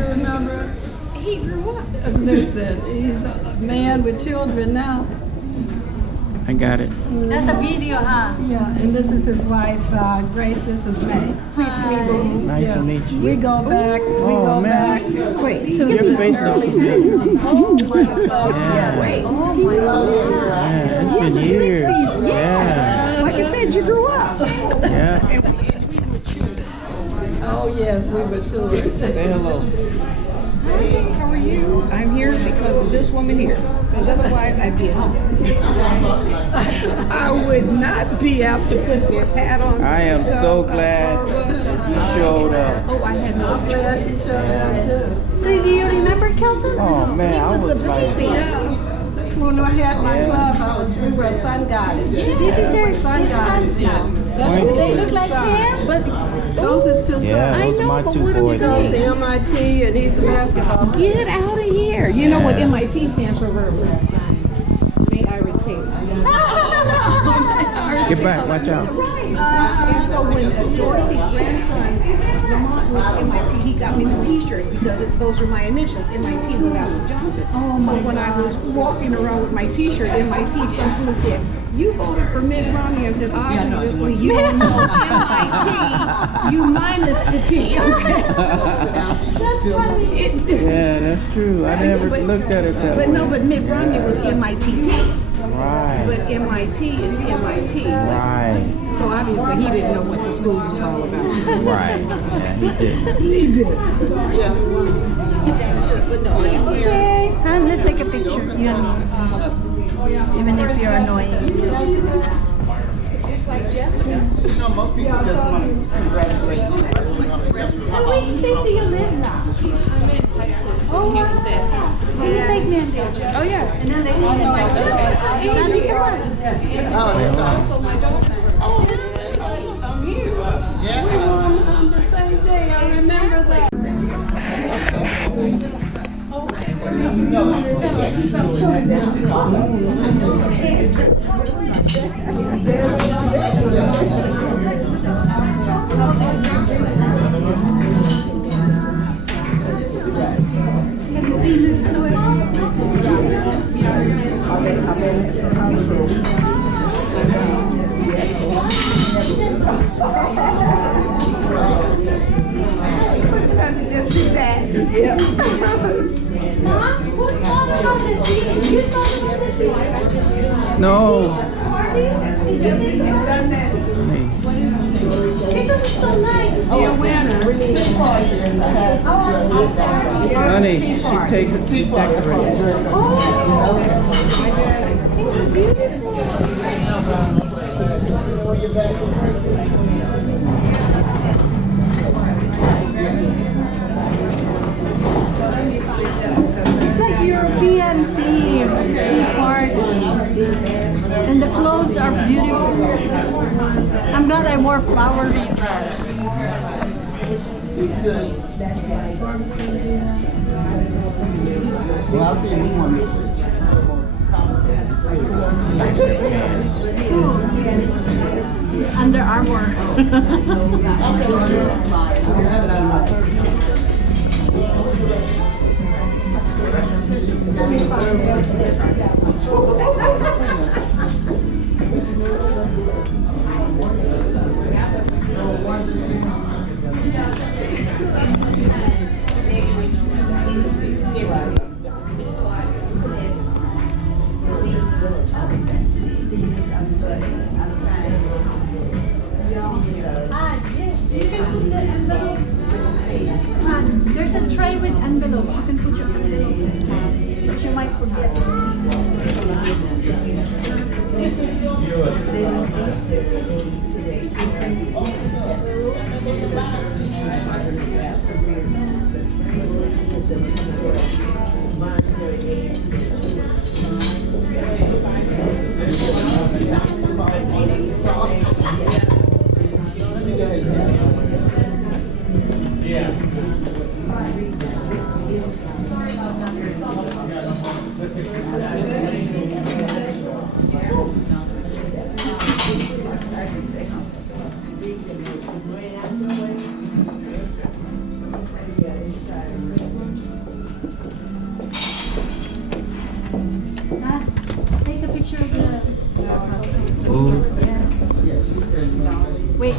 you remember? He grew up. Listen, he's a man with children now. I got it. That's a video, huh? Yeah, and this is his wife, Grace. This is May. Pleased to meet you. Nice to meet you. We go back. We go back Wait. to Your the face early looks '60s. Oh my God! Yeah. Wait. Oh my God. Yeah, it's been the years. 60s. Yeah. Like I said, you grew up. Yeah. Oh yes, we were touring. Say hello. Hey, how are you? I'm here because of this woman here. Because otherwise, I'd be at home. I would not be out to put this hat on. I am so glad you showed up. Oh, I had no choice. Yeah, she showed up too. So do you remember Kelton? Oh man, I was like, Yeah. When I had my club, we were sun goddess. This is her sun goddess. sons now. That's Wait. They look like him. But those is two yeah, sons. those are my but two what I'm boys. He's a MIT and he's a basketball player. get out of here. You know what MIT stands for? Verba. May Iris Taylor. Get back, watch out. And so when Dorothy's grandson, Lamont was MIT, he got me the T-shirt because those are my initials, MIT without Johnson. So when I was walking around with my T-shirt, MIT, some fool said, "You voted for Mitt Romney." I said, "Obviously, you don't know MIT. You minus the T, okay?" Yeah, that's true. I never looked at it that way. But no, but Mitt Romney was MIT too. Right. But MIT is MIT. Right. So obviously he didn't know what the school was all about. Right. Yeah, he did. He did. Okay. Let's take a picture. You and me. Even if you're annoying. It's like Jessica. You know, most people just want to congratulate you. So which state do you live now? I'm in Texas, Houston. Can you take me in there? Oh yeah. And then they can Daddy, come on. Oh, that's awesome. Oh, I'm here. Yeah. We were on the same day. I remember that. No. This is so nice. You're a winner. Honey, she takes the tea decorator. It's like European tea party. And the clothes are beautiful. I'm glad I wore flowery dress. Well, I'll see you one. Under Armour. There's a tray with envelopes. You can put your envelope. But you might forget.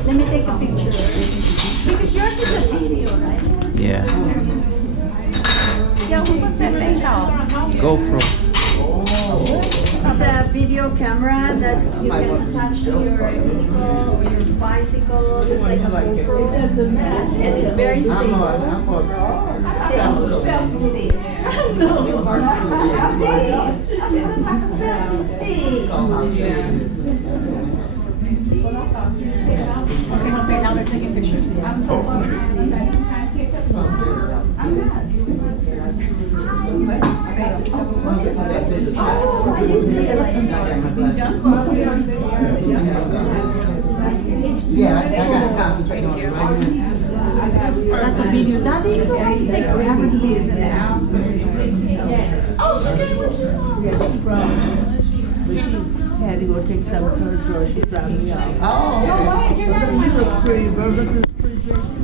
Let me take a picture. Because yours is a video, right? Yeah. Yeah, what's that thing called? GoPro. It's a video camera that you can attach to your vehicle or your bicycle. It's like a GoPro. And it's very stable. Okay, now they're taking pictures. Yeah, I gotta concentrate on it right now. That's a video. Daddy, you don't have to take forever to do it. Oh, she came with you. Had to go take some to her door. She dropped me off. Oh, You look pretty, Verba.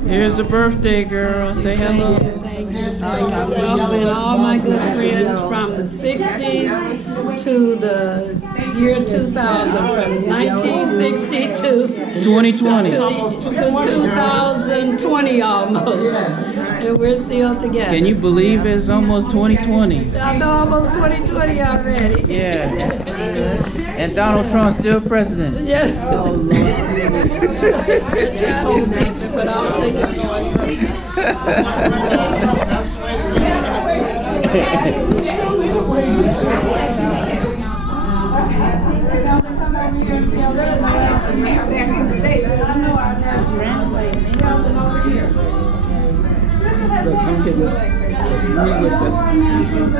Here's the birthday girl. Say hello. I'm welcoming all my good friends from the 60s to the year 2000, from 1960 to 2020. 2020 almost. And we're still together. Can you believe it's almost 2020? I know almost 2020 already. Yeah. And Donald Trump's still president. Yes. They're trying to make it, but I don't think it's going Look, I'm getting me with the.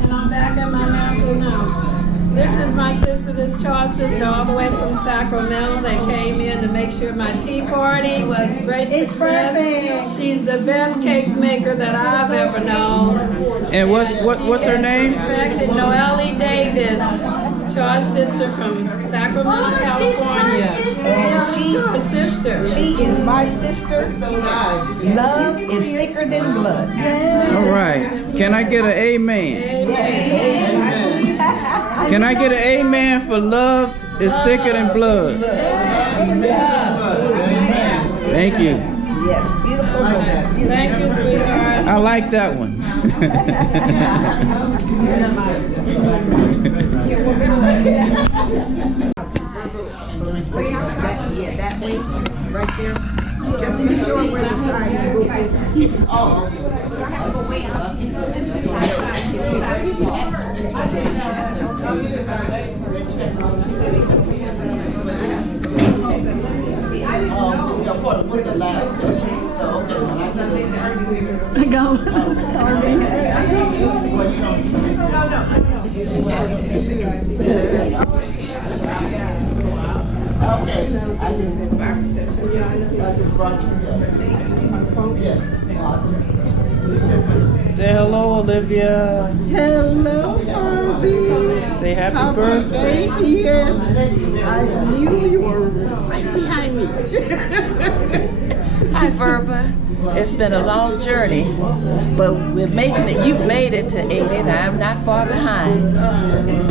And I'm back at my natural now. This is my sister, this Charles' sister, all the way from Sacramento. They came in to make sure my tea party was great success. perfect. She's the best cake maker that I've ever known. And what's her name? Perfected Noelle Davis, Charles' sister from Sacramento, California. She's her sister. she is my sister. Love is thicker than blood. All right. Can I get an amen? Can I get an amen for love is thicker than blood? Thank you. Yes, beautiful woman. Thank you, sweetheart. I like that one. Yeah, that way, right there. Just be sure where the sign is. Oh. I go starving. Say hello, Olivia. Hello, Harvey. Say happy birthday. Yes, I knew you were right behind me. Hi, Verba. It's been a long journey, but we're making it. You've made it to 80, and I'm not far behind.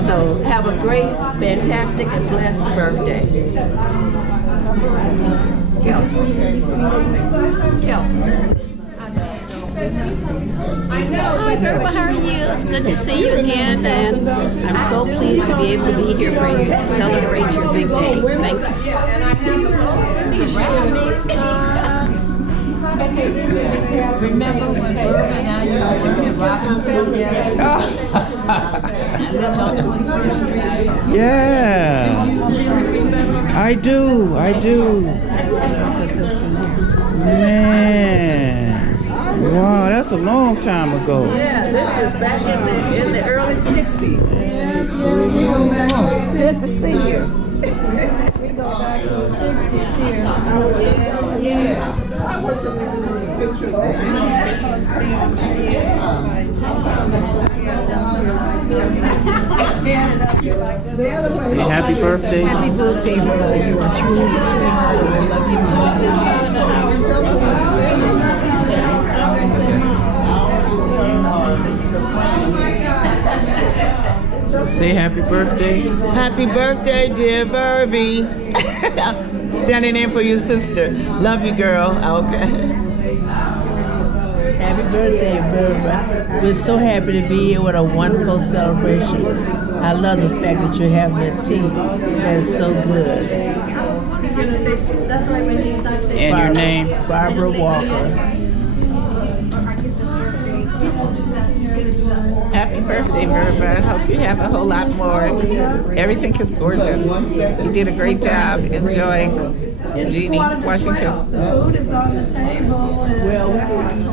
So have a great, fantastic, and blessed birthday. Kelton. Hi, Verba, how are you? It's good to see you again, and I'm so pleased to be able to be here for you to celebrate your big day. Thank Remember when Verba and I used to work at Robinson together? I lived on 21st Street. Yeah. I do. Man. Wow, that's a long time ago. Yeah, this is back in the early 60s. Good to see you. We go back to the 60s here. Yeah. I wasn't in the picture Say happy birthday. Happy birthday, Verba. You are truly the sweetheart. I love you, Say happy birthday. Happy birthday, dear Verby. Standing in for your sister. Love you, girl. Okay. Happy birthday, Verba. We're so happy to be here with a wonderful celebration. I love the fact that you're having a tea. That's so good. That's why we need something. And your name? Barbara Walker. Happy birthday, Verba. I hope you have a whole lot more. Everything is gorgeous. You did a great job. Enjoy. Jeannie, Washington. The food is on the table. And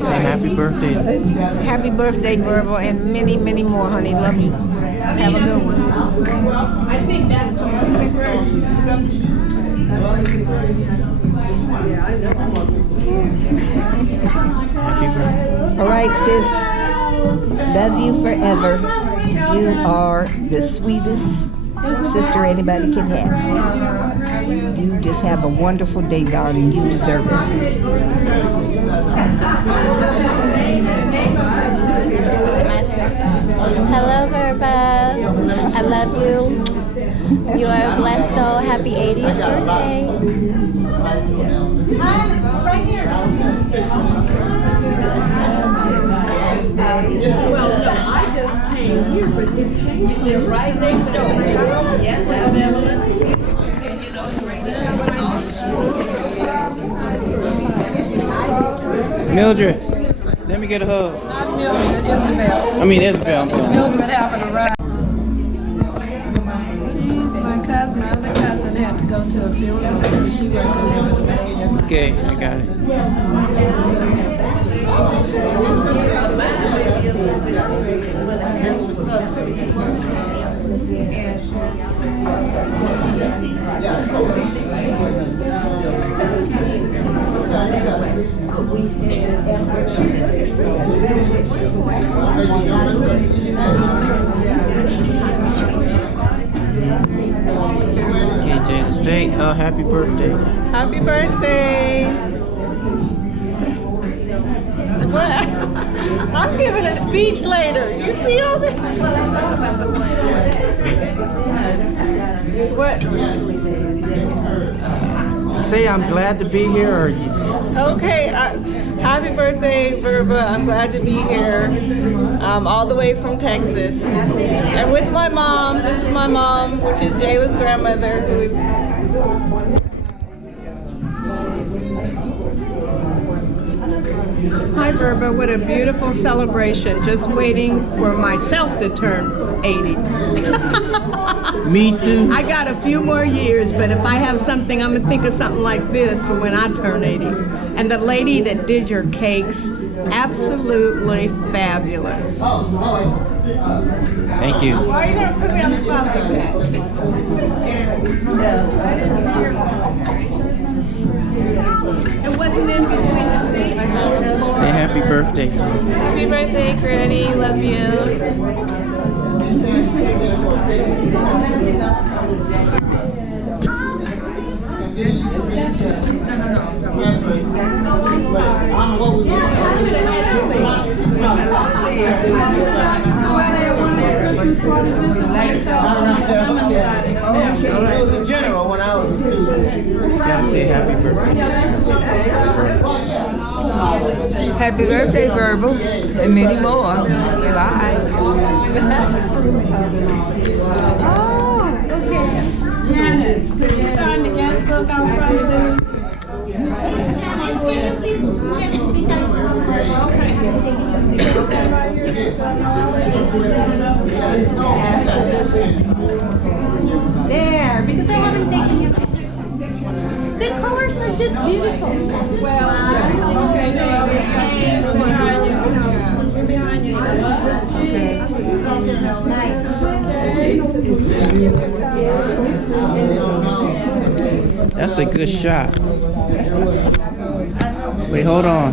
Say happy birthday. Happy birthday, Verba, and many, many more, honey. Love you. Have a good one. I think that's Happy birthday. All right, sis. Love you forever. You are the sweetest sister anybody can have. You just have a wonderful day, darling. You deserve it. Hello, Verba. I love you. You are a blessed soul. Happy 80th birthday. Right here. Well, no, I just came here, but you live right next door. Yes, Evelyn. Mildred, let me get a hug. not Mildred, Isabel. I mean Isabel. Mildred happened to ride. She's my cousin. My other cousin had to go to a funeral, so she wasn't able to make it. Okay, I got it. Okay, Jada, say happy birthday. Happy birthday. What? I'm giving a speech later. You see all this? What? Say I'm glad to be here, or you... Okay, happy birthday, Verba. I'm glad to be here, all the way from Texas. And with my mom. This is my mom, which is Jayla's grandmother, who is... Hi, Verba. What a beautiful celebration. Just waiting for myself to turn 80. Me too. I got a few more years, but if I have something, I'm going to think of something like this for when I turn 80. And the lady that did your cakes, absolutely fabulous. Thank you. Why are you going to put me on the spot like that? And what's in between the seats? Say happy birthday. Happy birthday, Granny. Love you. It was a general when I was Gotta say happy birthday. Happy birthday, Verba, and many more. Bye. Janice, could you sign the guest book out front of the... There, because I haven't taken your picture. The colors are just beautiful. Okay, no, we're behind you. Nice. That's a good shot. Wait, hold on.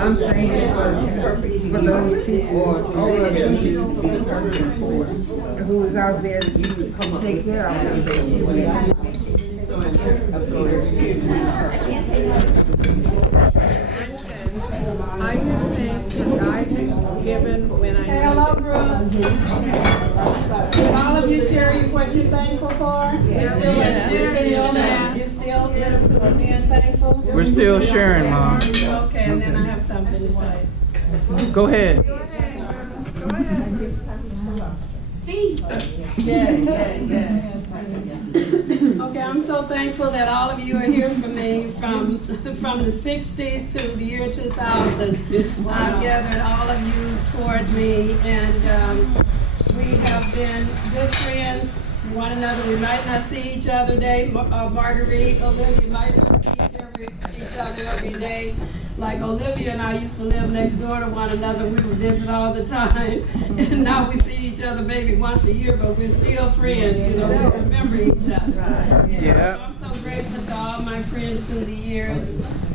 I'm praying for those teachers, all of the teachers to be perfect for our baby. You take care of our baby. I give thanks for guidance given when I Hello, Brooke. Did all of you share what you're thankful for? You're still into being thankful? We're still sharing, Mom. Okay, and then I have something to say. Go ahead. Speak. Okay, I'm so thankful that all of you are here for me from the 60s to the year 2000. I've gathered all of you toward me, and we have been good friends with one another. We might not see each other today. Marguerite, Olivia might not see each other every day. Like Olivia and I used to live next door to one another. We would visit all the time. And now we see each other maybe once a year, but we're still friends. You know, we remember each other. Yeah. So I'm so grateful to all my friends through the years.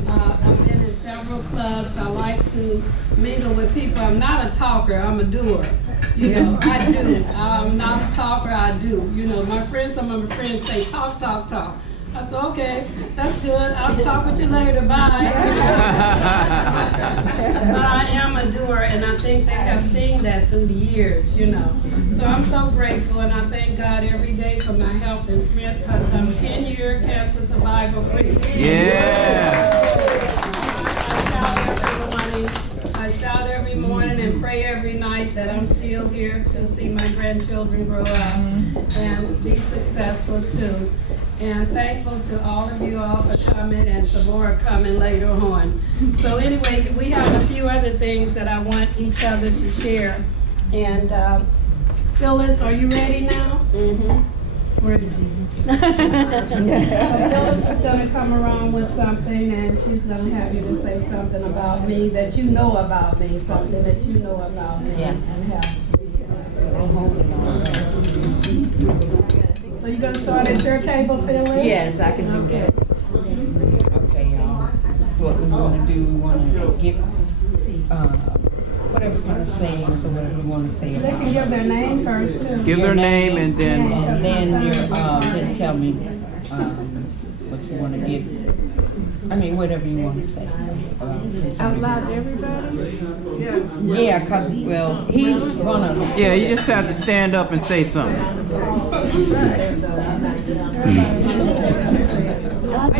I've been in several clubs. I like to mingle with people. I'm not a talker, I'm a doer. You know, I do. I'm not a talker, I do. You know, some of my friends say, talk, talk, talk. I said, okay, that's good. I'll talk with you later. Bye. But I am a doer, and I think they have seen that through the years, you know. So I'm so grateful, and I thank God every day for my health and strength, because I'm 10-year cancer survivor free. Yeah. I shout every morning and pray every night that I'm still here to see my grandchildren grow up and be successful too. And thankful to all of you all for coming, and some more coming later on. So anyway, we have a few other things that I want each other to share. And Phyllis, are you ready now? Where is she? Phyllis is going to come around with something, and she's going to have you to say something about me that you know about me, something that you know about me, and have. So you're going to start at your table, Phyllis? Yes, I can do that. Okay, y'all. So what we want to do, we want to give whatever kind of sayings or whatever we want to say. They can give their name first, too. Give their name and then. Then tell me what you want to give. I mean, whatever you want to say. out loud to everybody? Yeah, because, well, he's one of them. Yeah, you just have to stand up and say something. I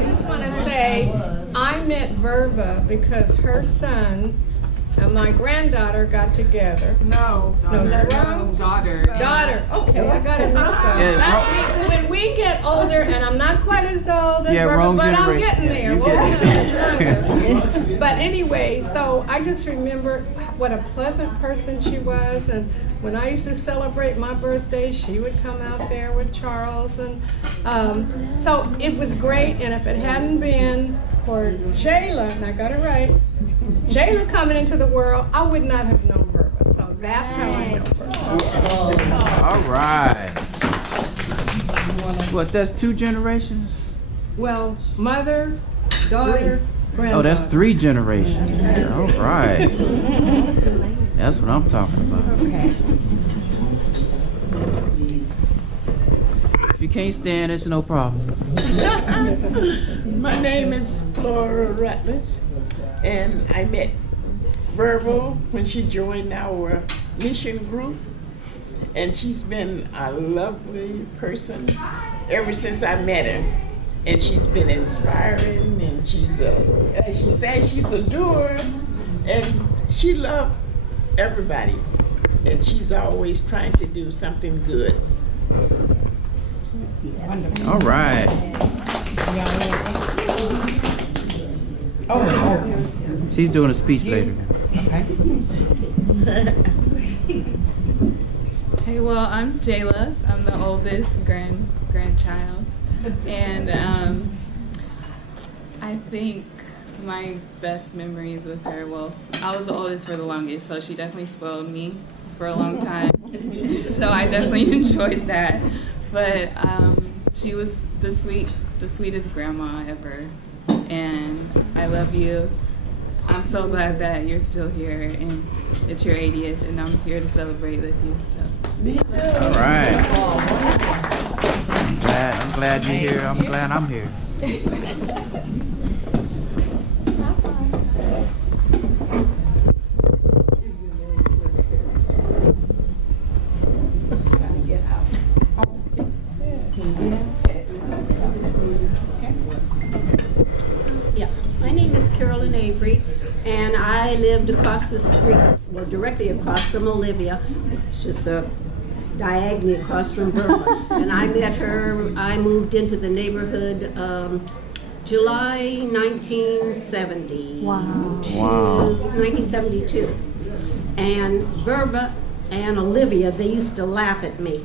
just want to say, I met Verba because her son and my granddaughter got together. No, is that wrong? Daughter. Daughter. Okay, I got it mixed up. Yeah, When we get older, and I'm not quite as old as Verba, wrong but I'm generation. getting there. You We'll get get there. But anyway, so I just remember what a pleasant person she was, and when I used to celebrate my birthday, she would come out there with Charles, and so it was great. And if it hadn't been for Jayla, and I got it right, Jayla coming into the world, I would not have known Verba. So that's how I know Verba. All right. What, that's 2 generations? Well, mother, daughter, granddaughter. Oh, that's 3 generations. All right. That's what I'm talking about. If you can't stand, it's no problem. My name is Flora Rutledge, and I met Verba when she joined our mission group, and she's been a lovely person ever since I met her. And she's been inspiring, and she's as she says, she's a doer, and she loves everybody, and she's always trying to do something good. All right. She's doing a speech later. Hey, well, I'm Jayla. I'm the oldest grandchild, and I think my best memories with her. Well, I was the oldest for the longest, so she definitely spoiled me for a long time. So I definitely enjoyed that. But she was the sweetest grandma ever, and I love you. I'm so glad that you're still here, and it's your 80th, and I'm here to celebrate with you. So Me too. All right. I'm glad you're here. I'm glad I'm here. Yeah, my name is Carolyn Avery, and I lived across the street, well, directly across from Olivia, just diagonally across from Verba. And I met her, I moved into the neighborhood July 1970. Wow. 1972. And Verba and Olivia, they used to laugh at me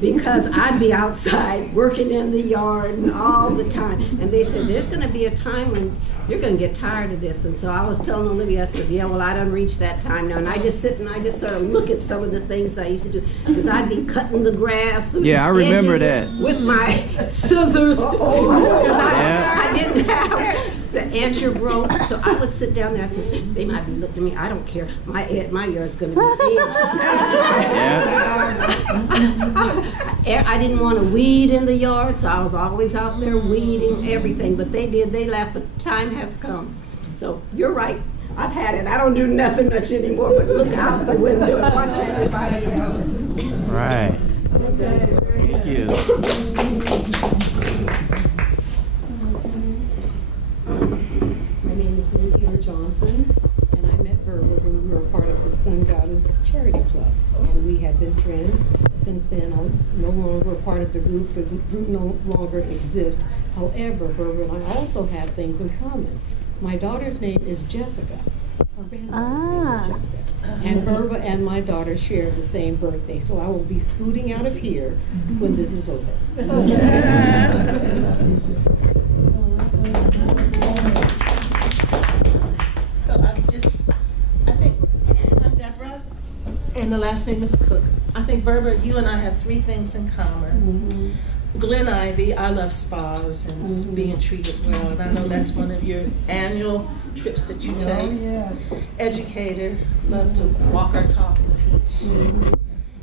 because I'd be outside working in the yard and all the time. And they said, there's going to be a time when you're going to get tired of this. And so I was telling Olivia, I says, yeah, well, I done reached that time now. And I just sit and I just sort of look at some of the things I used to do. Because I'd be cutting the grass. Yeah, I remember that. With my scissors. Because I didn't have the edger broke. So I would sit down there and say, they might be looking at me. I don't care. My yard's going to be edged. I didn't want to weed in the yard, so I was always out there weeding everything. But they did. They laughed. But the time has come. So you're right. I've had it. I don't do nothing much anymore but look out the window and watch everybody else. Right. Thank you. My name is Mintier Johnson, and I met Verba when we were part of the Sun Goddess Charity Club, and we have been friends. Since then, I'm no longer a part of the group. The group no longer exists. However, Verba and I also have things in common. My daughter's name is Jessica. Her granddaughter's name is Jessica. And Verba and my daughter share the same birthday, so I will be scooting out of here when this is over. So I'm Deborah, and the last name is Cook. I think, Verba, you and I have three things in common. Glen Ivy, I love spas and being treated well, and I know that's one of your annual trips that you take. Educator, love to walk or talk and teach.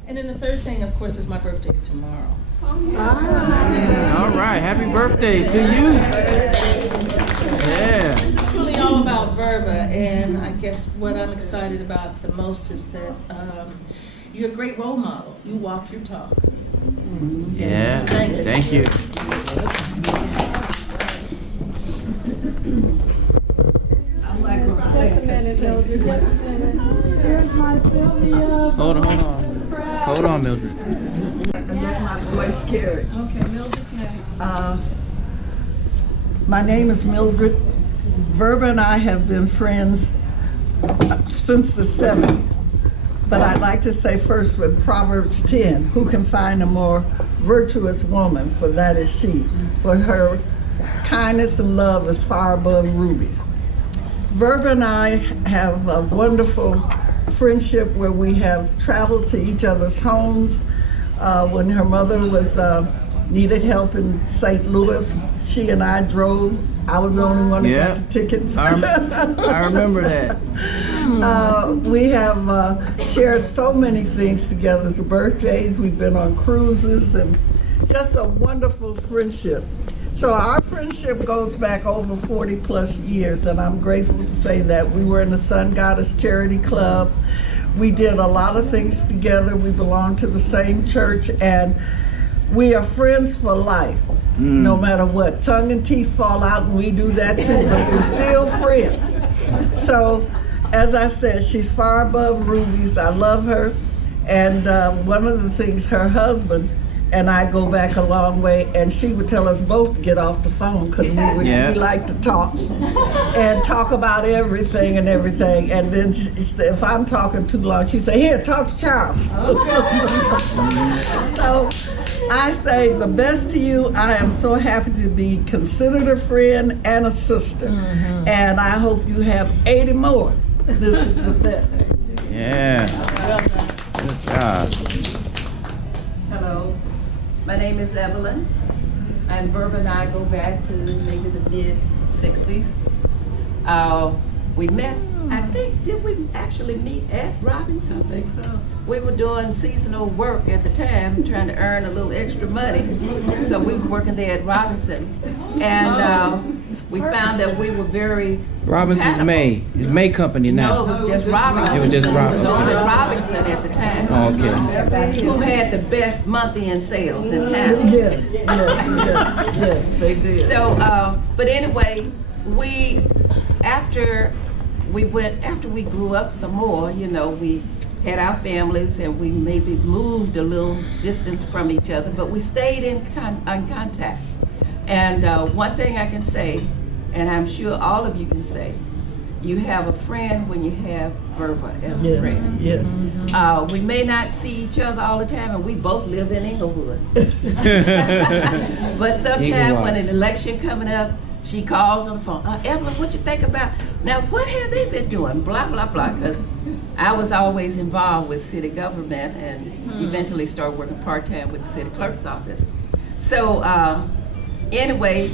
And then the third thing, of course, is my birthday's tomorrow. All right, happy birthday to you. Yeah. This is truly all about Verba, and I guess what I'm excited about the most is that you're a great role model. You walk your talk. Yeah, thank you. Just a minute, Mildred. Just a minute. Here's my Sylvia. Hold on, Mildred. Let my voice carry. Okay, Mildred's next. My name is Mildred. Verba and I have been friends since the 70s. But I'd like to say first with Proverbs 10, who can find a more virtuous woman, for that is she. For her kindness and love is far above rubies. Verba and I have a wonderful friendship where we have traveled to each other's homes. When her mother was needed help in St. Louis, she and I drove. I was the only one who got the tickets. I remember that. We have shared so many things together. The birthdays, we've been on cruises, and just a wonderful friendship. So our friendship goes back over 40 plus years, and I'm grateful to say that we were in the Sun Goddess Charity Club. We did a lot of things together. We belong to the same church, and we are friends for life. No matter what. Tongue and teeth fall out, and we do that too, but we're still friends. So, as I said, she's far above rubies. I love her. And one of the things, her husband and I go back a long way, and she would tell us both to get off the phone because we like to talk and talk about everything and everything. And then if I'm talking too long, she'd say, here, talk to Charles. So I say the best to you. I am so happy to be considered a friend and a sister. And I hope you have 80 more. This is the best. Yeah. Good job. Hello, my name is Evelyn, and Verba and I go back to maybe the mid-60s. We met I think, did we actually meet at Robinson's? I think so. We were doing seasonal work at the time, trying to earn a little extra money. So we were working there at Robinson. And we found that we were very Robinson's May. It's May Company now. No, it was just Robinson. It was just Robinson. It was with Robinson at the time. Oh, okay. Who had the best month-end sales in town. Yes, they did. So, but anyway, after we grew up some more, you know, we had our families and we maybe moved a little distance from each other, but we stayed in contact. And one thing I can say, and I'm sure all of you can say, you have a friend when you have Verba as a friend. Yes. We may not see each other all the time, and we both live in Inglewood. But sometime when an election coming up, she calls on the phone, Evelyn, what you think about, now what have they been doing, blah, blah, blah, because I was always involved with city government and eventually started working part-time with the city clerk's office. So anyway,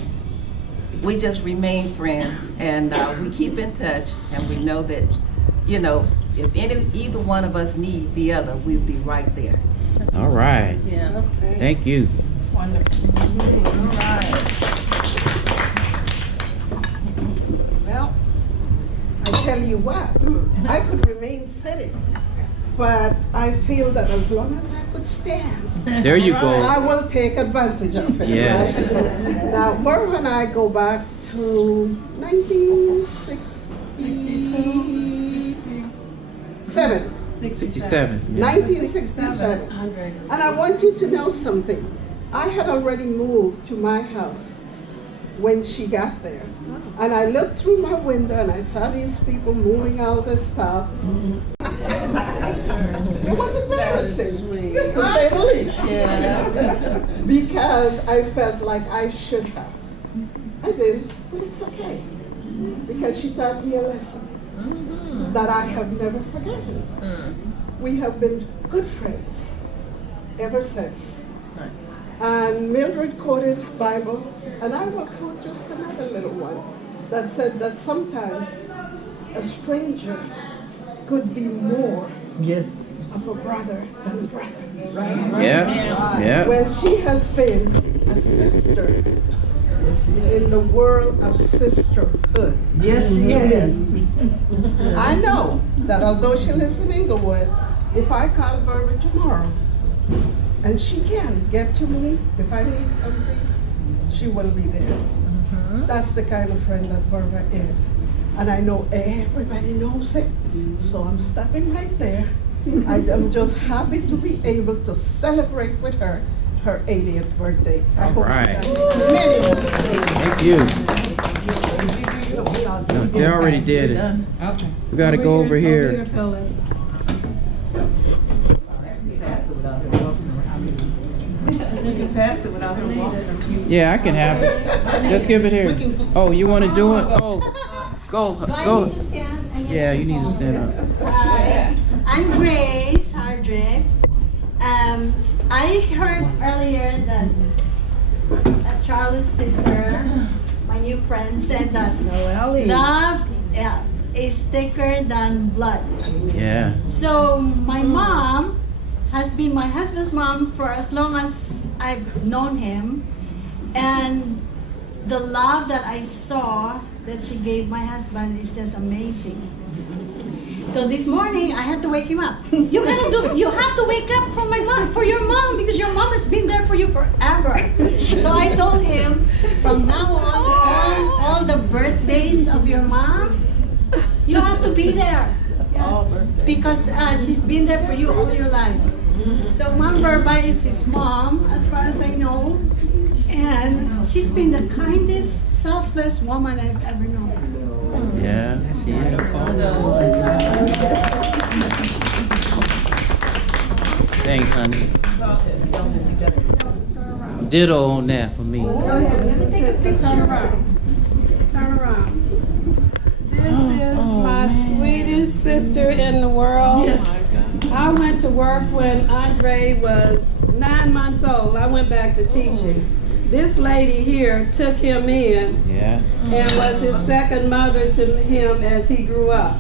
we just remain friends, and we keep in touch, and we know that, you know, if either one of us need the other, we'll be right there. All right. Yeah. Thank you. Wonderful. All right. Well, I tell you what, I could remain sitting, but I feel that as long as I could stand, There you go. I will take advantage of it. Yes. Right? Now, Verba and I go back to 1967. 67. 1967. And I want you to know something. I had already moved to my house when she got there. And I looked through my window and I saw these people moving all this stuff. It was embarrassing, to say the least. Yeah. Because I felt like I should have. I didn't, but it's okay. Because she taught me a lesson that I have never forgotten. We have been good friends ever since. And Mildred quoted Bible, and I will quote just another little one that said that sometimes a stranger could be more of a brother than a brother, right? Yeah. Well, she has been a sister in the world of sisterhood. Yes, she is. I know that although she lives in Inglewood, if I call Verba tomorrow, and she can get to me if I need something, she will be there. That's the kind of friend that Verba is. And I know everybody knows it, so I'm stopping right there. I'm just happy to be able to celebrate with her 80th birthday. All right. Many. Thank you. No, they already did it. We got to go over here. Yeah, I can have it. Just give it here. Oh, you want to do it? Oh, go. Yeah, you need to stand up. I'm Grace Hardrick. I heard earlier that Charlie's sister, my new friend, said that love is thicker than blood. Yeah. So my mom has been my husband's mom for as long as I've known him, and the love that I saw that she gave my husband is just amazing. So this morning I had to wake him up. You have to wake up for your mom, because your mom has been there for you forever. So I told him, from now on, all the birthdays of your mom, you have to be there. Yeah. Because she's been there for you all your life. So Mom Verba is his mom, as far as I know, and she's been the kindest, selfless woman I've ever known. Yeah, she is. Thanks, honey. Ditto on that for me. Take a picture. Turn around. This is my sweetest sister in the world. Yes. I went to work when Andre was 9 months old. I went back to teaching. this lady here took him in and was his second mother to him as he grew up.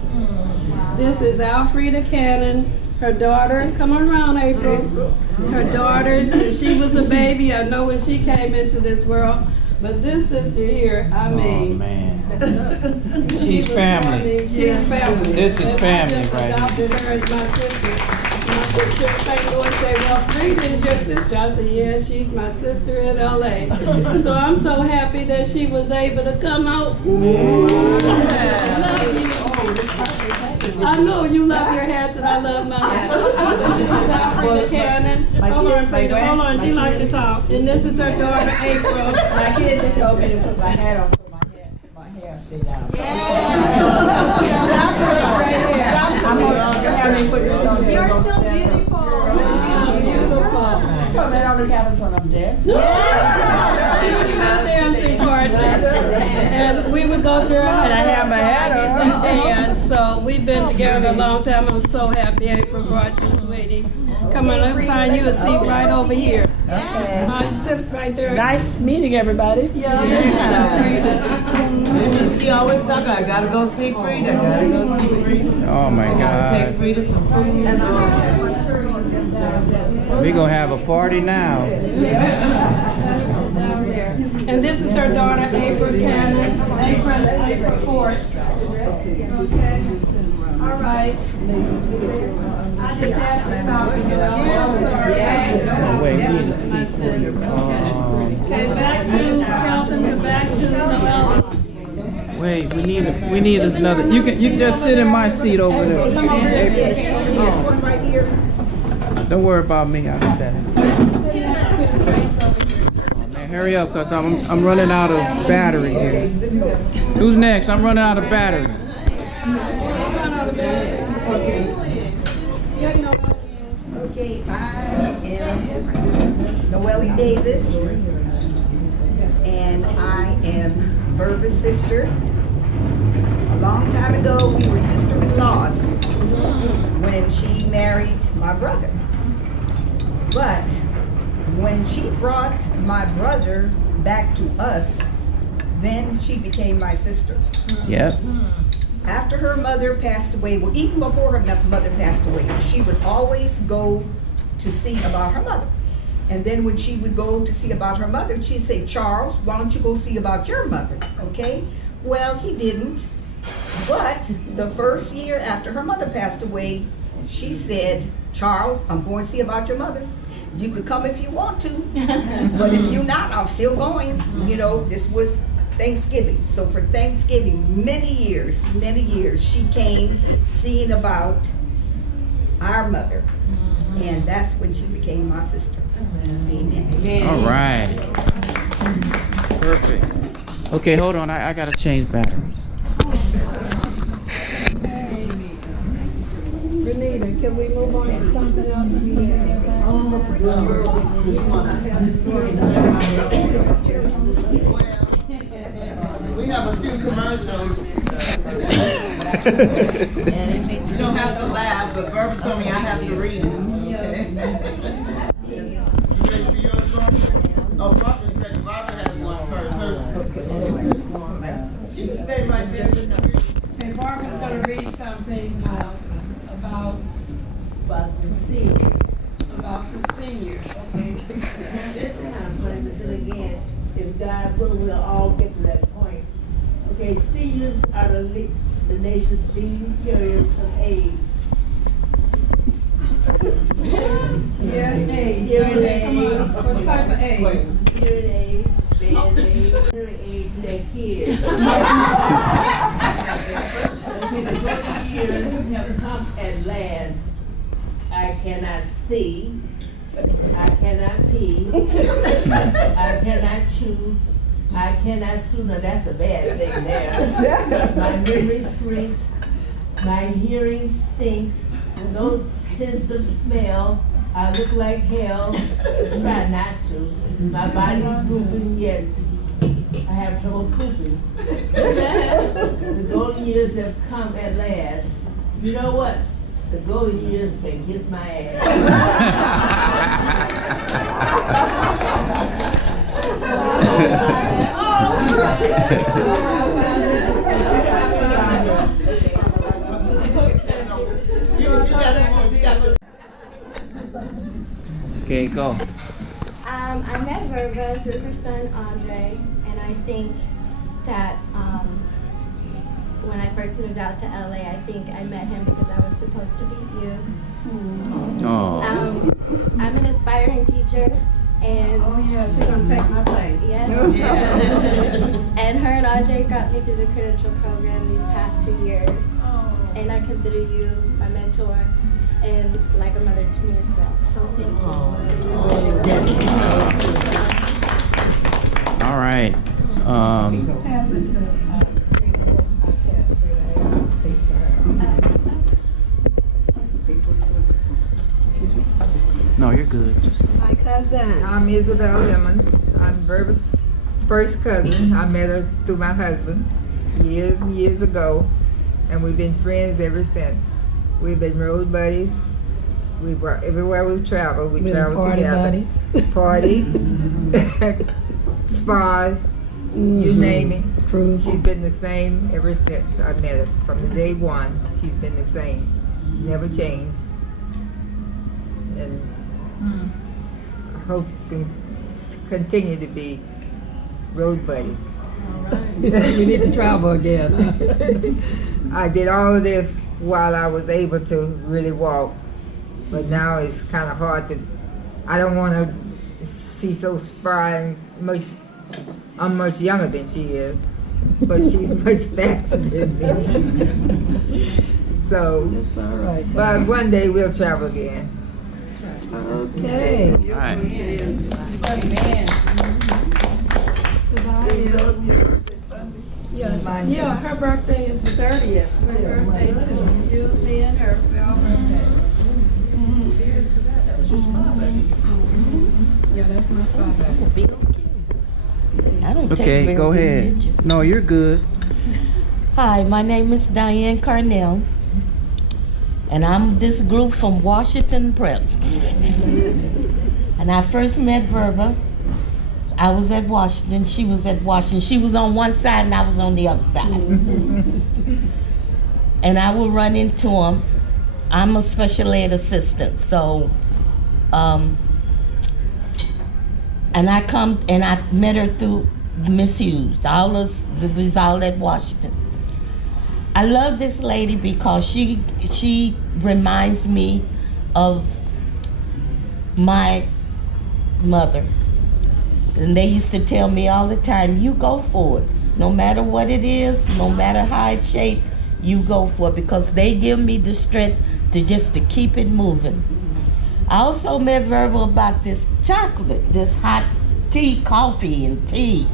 This is Alfreda Cannon, her daughter. Come on around, April. Her daughter, she was a baby, I know, when she came into this world. But this sister here, I mean, she's family. She's family. This is family, I just adopted her as my sister. My sister St. Louis say, well, Frida is your sister. I said, yeah, she's my sister in LA. So I'm so happy that she was able to come out. I love you. I know you love your hats and I love my hat. This is Alfreda Cannon. Hold on, Frida. Hold on. She likes to talk. And this is her daughter, April. My kids just told me to put my hat on so my hair stay down. You're still beautiful. So they're on the campus when I'm there. Dancing partner. And we would go to her house. And I have my hat on. And dance. So we've been together a long time. I'm so happy April brought you, sweetie. Come on, let me find you a seat right over here. Okay. Sit right there. Nice meeting everybody. Yeah, this is Frida. She always talk, I gotta go see Frida. Oh my God. Take Frida some food. We're gonna have a party now. And this is her daughter, April Cannon. April 4th. All right. I just had to stop and get out. Oh, wait, My sis. Okay, back to Kelton, back to Noella. Wait, we need another. You can just sit in my seat over there. Don't worry about me. I understand. Oh, man, hurry up, cause I'm running out of battery here. Who's next? I'm running out of battery. Okay, I am Noelle Davis, and I am Verba's sister. A long time ago, we were sister-in-laws when she married my brother. But when she brought my brother back to us, then she became my sister. Yep. After her mother passed away, well, even before her mother passed away, she would always go to see about her mother. And then when she would go to see about her mother, she'd say, Charles, why don't you go see about your mother, okay? Well, he didn't. But the first year after her mother passed away, she said, Charles, I'm going to see about your mother. You could come if you want to, but if you're not, I'm still going. You know, this was Thanksgiving. So for Thanksgiving, many years, she came seeing about our mother. And that's when she became my sister. Amen. All right. Perfect. Okay, hold on. I gotta change batteries. Renita, can we move on to something else? We have a few commercials. You don't have to laugh, but Verba told me I have to read it. You ready for yours, Verba? Oh, Verba's ready. Verba has one first. You can stay right there. Okay, Barbara's going to read something about the seniors. About the seniors. Okay. This time, but again, if God willing, we'll all get to that point. Okay, seniors are the nation's leading carriers of AIDS. Yes, AIDS. Hearing Okay, come on. aids. What type of AIDS? Hearing aids, band aids, hearing aids to their kids. Okay, the golden years have come at last. I cannot see. I cannot pee. I cannot chew. I cannot screw. Now that's a bad thing there. My memory shrinks. My hearing stinks. No sense of smell. I look like hell. Try not to. My body's drooping yet I have trouble pooping. The golden years have come at last. You know what? The golden years can kiss my ass. Okay, go. I met Verba through her son Andre, and I think that when I first moved out to LA, I think I met him because I was supposed to meet you. Oh. I'm an aspiring teacher, and she's gonna take my place. Yes. And her and Andre got me through the credential program these past 2 years, and I consider you my mentor and like a mother to me as well. So thank you. All right. Pass it to No, you're good. Just my cousin. I'm Isabel Lemons. I'm Verba's first cousin. I met her through my husband years and years ago, and we've been friends ever since. We've been road buddies. Everywhere we've traveled, we traveled together. Buddies. Party, spas, you name it. She's been the same ever since I met her. From the day one, she's been the same. Never changed. And I hope she can continue to be road buddies. We need to travel again. I did all of this while I was able to really walk, but now it's kind of hard to. I don't want to. She's so spry and much. I'm much younger than she is, but she's much faster than me. So, that's all right. But one day we'll travel again. Okay. all right. Yeah, her birthday is the 30th. Her birthday to you, then her birthdays. Cheers to that. That was your spot baby. Yeah, that's my spot baby. Okay, go ahead. No, you're good. Hi, my name is Diane Carnell, and I'm this group from Washington Prep. And I first met Verba. I was at Washington, she was at Washington. She was on one side and I was on the other side. And I would run into them. I'm a special ed assistant, so, and I met her through Miss Hughes. It was all at Washington. I love this lady because she reminds me of my mother. And they used to tell me all the time, you go for it. No matter what it is, no matter how it's shaped, you go for it, because they give me the strength to keep it moving. I also met Verba about this chocolate, this hot tea, coffee and tea.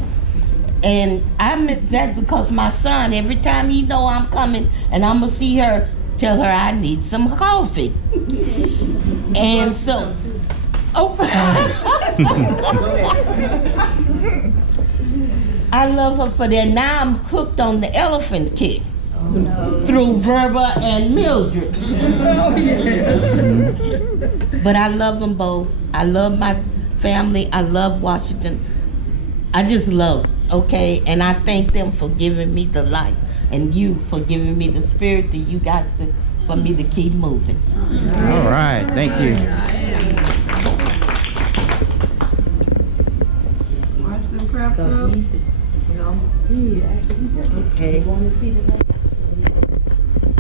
And I met that because my son, every time he know I'm coming and I'm gonna see her, tell her I need some coffee. And so, I love her for that. Now I'm hooked on the elephant kick through Verba and Mildred. But I love them both. I love my family. I love Washington. I just love, okay? And I thank them for giving me the life, and you for giving me the spirit to you guys for me to keep moving. All right, thank you. Washington Prep Group. Okay.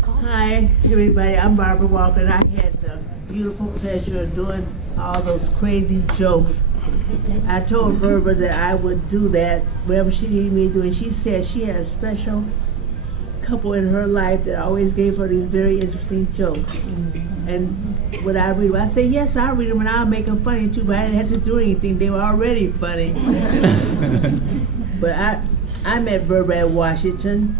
Hi, everybody. I'm Barbara Walker, and I had the beautiful pleasure of doing all those crazy jokes. I told Verba that I would do that, whatever she needed me to do, and she said she had a special couple in her life that always gave her these very interesting jokes. And would I read them? I said, yes, I'll read them, and I'll make them funny too, but I didn't have to do anything. They were already funny. But I met Verba at Washington.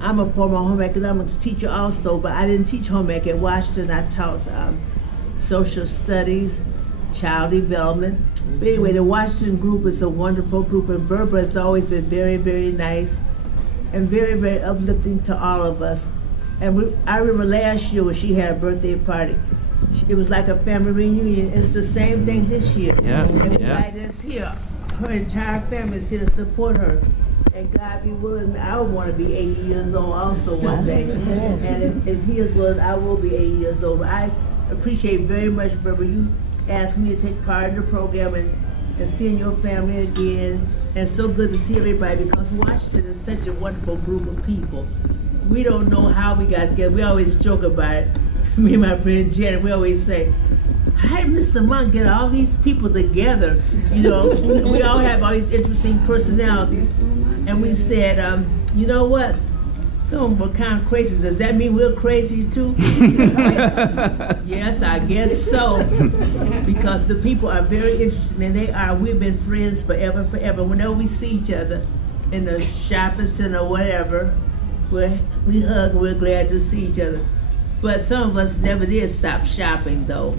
I'm a former home economics teacher also, but I didn't teach home ec at Washington. I taught social studies, child development. But anyway, the Washington group is a wonderful group, and Verba has always been very, very nice and very, very uplifting to all of us. And I remember last year when she had a birthday party, it was like a family reunion. It's the same thing this year. Yeah, Everybody yeah. that's here her entire family is here to support her. And God be willing, I would want to be 80 years old also one day. And if He is willing, I will be 80 years old. But I appreciate very much, Verba, you asked me to take part in the program and seeing your family again. And so good to see everybody because Washington is such a wonderful group of people. We don't know how we got together. We always joke about it. Me and my friend Janet, we always say, how did Mr. Monk get all these people together? You know, we all have all these interesting personalities. And we said, you know what? Some of them were kind of crazy. Does that mean we're crazy too? Yes, I guess so. Because the people are very interesting, and they are. We've been friends forever. Whenever we see each other in the shopping center or whatever, we hug and we're glad to see each other. But some of us never did stop shopping, though.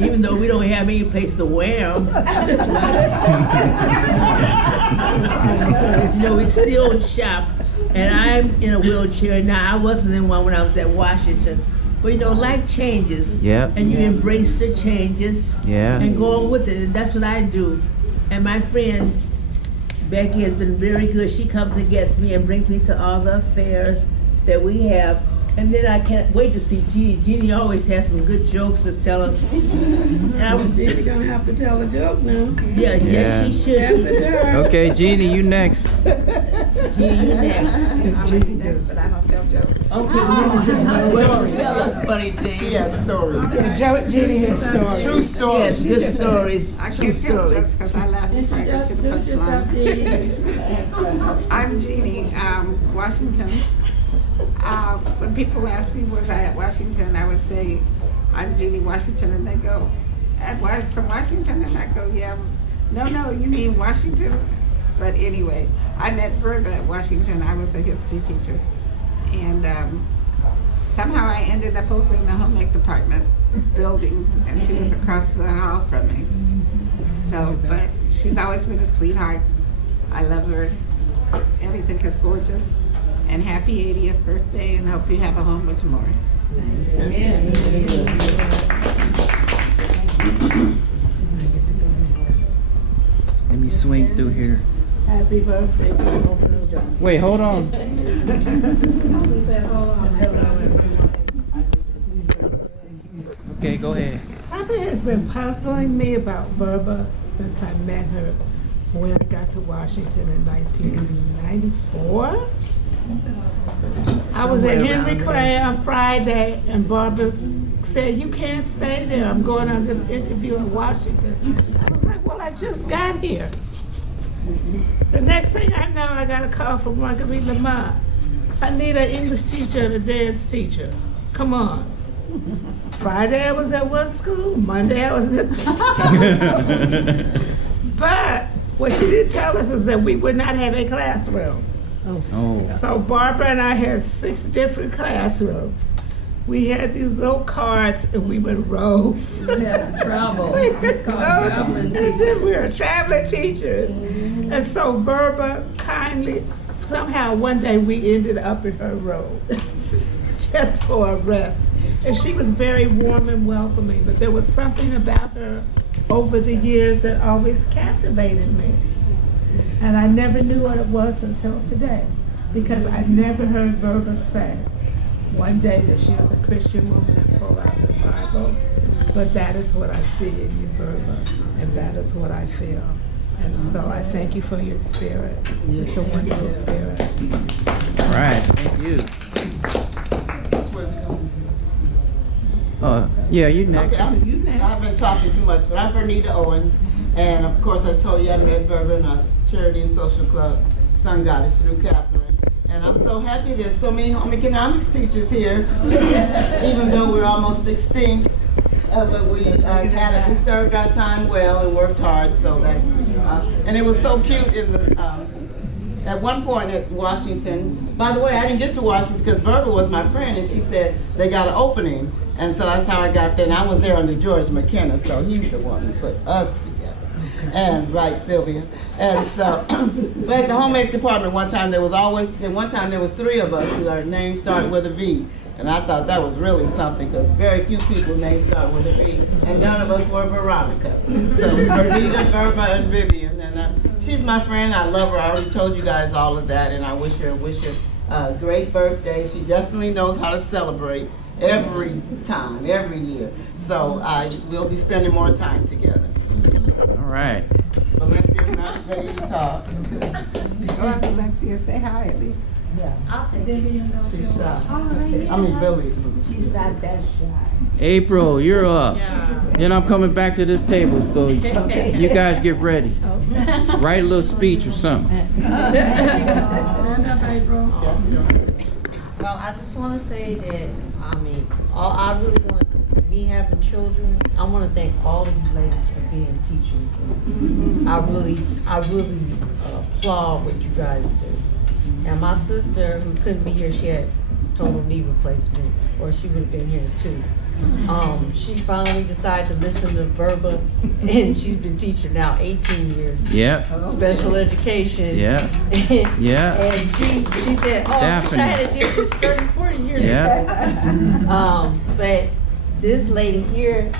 Even though we don't have any place to wear them. You know, we still shop. And I'm in a wheelchair now. I wasn't in one when I was at Washington. But you know, life changes. Yep. And you embrace the changes. Yeah. And go on with it. And that's what I do. And my friend Becky has been very good. She comes and gets me and brings me to all the affairs that we have, and then I can't wait to see Jeannie. Jeannie always has some good jokes to tell us. Jeannie gonna have to tell a joke now. Yeah, she should. Pass it to her. Okay, Jeannie, you next. Jeannie, you next. I'm next, but I don't tell jokes. Okay, tell us funny things. She has stories. Jeannie has stories. True stories. Yes, good stories. I True can't tell jokes stories. because I laugh before I get to the Introduce yourself, punchline. I'm Jeannie, Washington. When people ask me, was I at Washington, I would say, I'm Jeannie Washington, and they go, from Washington? And I go, yeah. No, you mean Washington? But anyway, I met Verba at Washington. I was a history teacher. And somehow I ended up over in the home ec department building, and she was across the hall from me. So, but she's always been a sweetheart. I love her. Everything is gorgeous. And happy 80th birthday, and hope you have a home with more. Amen. Let me swing through here. Happy birthday to you. Wait, hold on. Okay, go ahead. Something has been puzzling me about Verba since I met her when I got to Washington in 1994. I was at Henry Clay on Friday, and Barbara said, you can't stay there. I'm going on an interview in Washington. I was like, well, I just got here. The next thing I know, I got a call from Marguerite Lamont. I need an English teacher and a dance teacher. Come on. Friday I was at one school, Monday I was at But what she didn't tell us is that we would not have a classroom. Oh. So Barbara and I had 6 different classrooms. We had these little carts and we would row. Travel. We were traveling teachers. And so Verba kindly, somehow one day we ended up in her row just for a rest. And she was very warm and welcoming, but there was something about her over the years that always captivated me. And I never knew what it was until today, because I never heard Verba say one day that she was a Christian woman and pull out the Bible, but that is what I see in you, Verba, and that is what I feel. And so I thank you for your spirit. It's a wonderful spirit. All right, thank you. Yeah, you next. Okay, I've been talking too much, but I'm Vernita Owens, and of course I told you I met Verba in a charity and social club, Sun Goddess, through Catherine. And I'm so happy there's so many home economics teachers here, even though we're almost extinct. But we we served our time well and worked hard, so that and it was so cute in the at one point at Washington. By the way, I didn't get to Washington because Verba was my friend, and she said they got an opening, and so that's how I got there. And I was there under George McKenna, so he's the one who put us together. And right, Sylvia. And so, but at the home ec department, one time there was 3 of us whose our names started with a V. And I thought that was really something, because very few people named start with a V, and none of us were Veronica. So it's Bernita, Verba, and Vivian, and she's my friend. I love her. I already told you guys all of that, and I wish her a great birthday. She definitely knows how to celebrate every time, every year. So we'll be spending more time together. All right. Valencia's not ready to talk. Go ahead, Valencia, say hi at least. Yeah. I'll say Vivian. She's shy. I mean, Billy's. She's not that shy. April, you're up. Then I'm coming back to this table, so you guys get ready. Write a little speech or something. Stand up, April. Well, I just want to say that, I really want, me having children, I want to thank all of you ladies for being teachers. And I really applaud what you guys do. And my sister, who couldn't be here, she had total knee replacement, or she would have been here too. She finally decided to listen to Verba, and she's been teaching now 18 years. Yeah. Special education. Yeah. Yeah. And she said, oh, I wish I had did this 30, 40 years ago. But this lady here,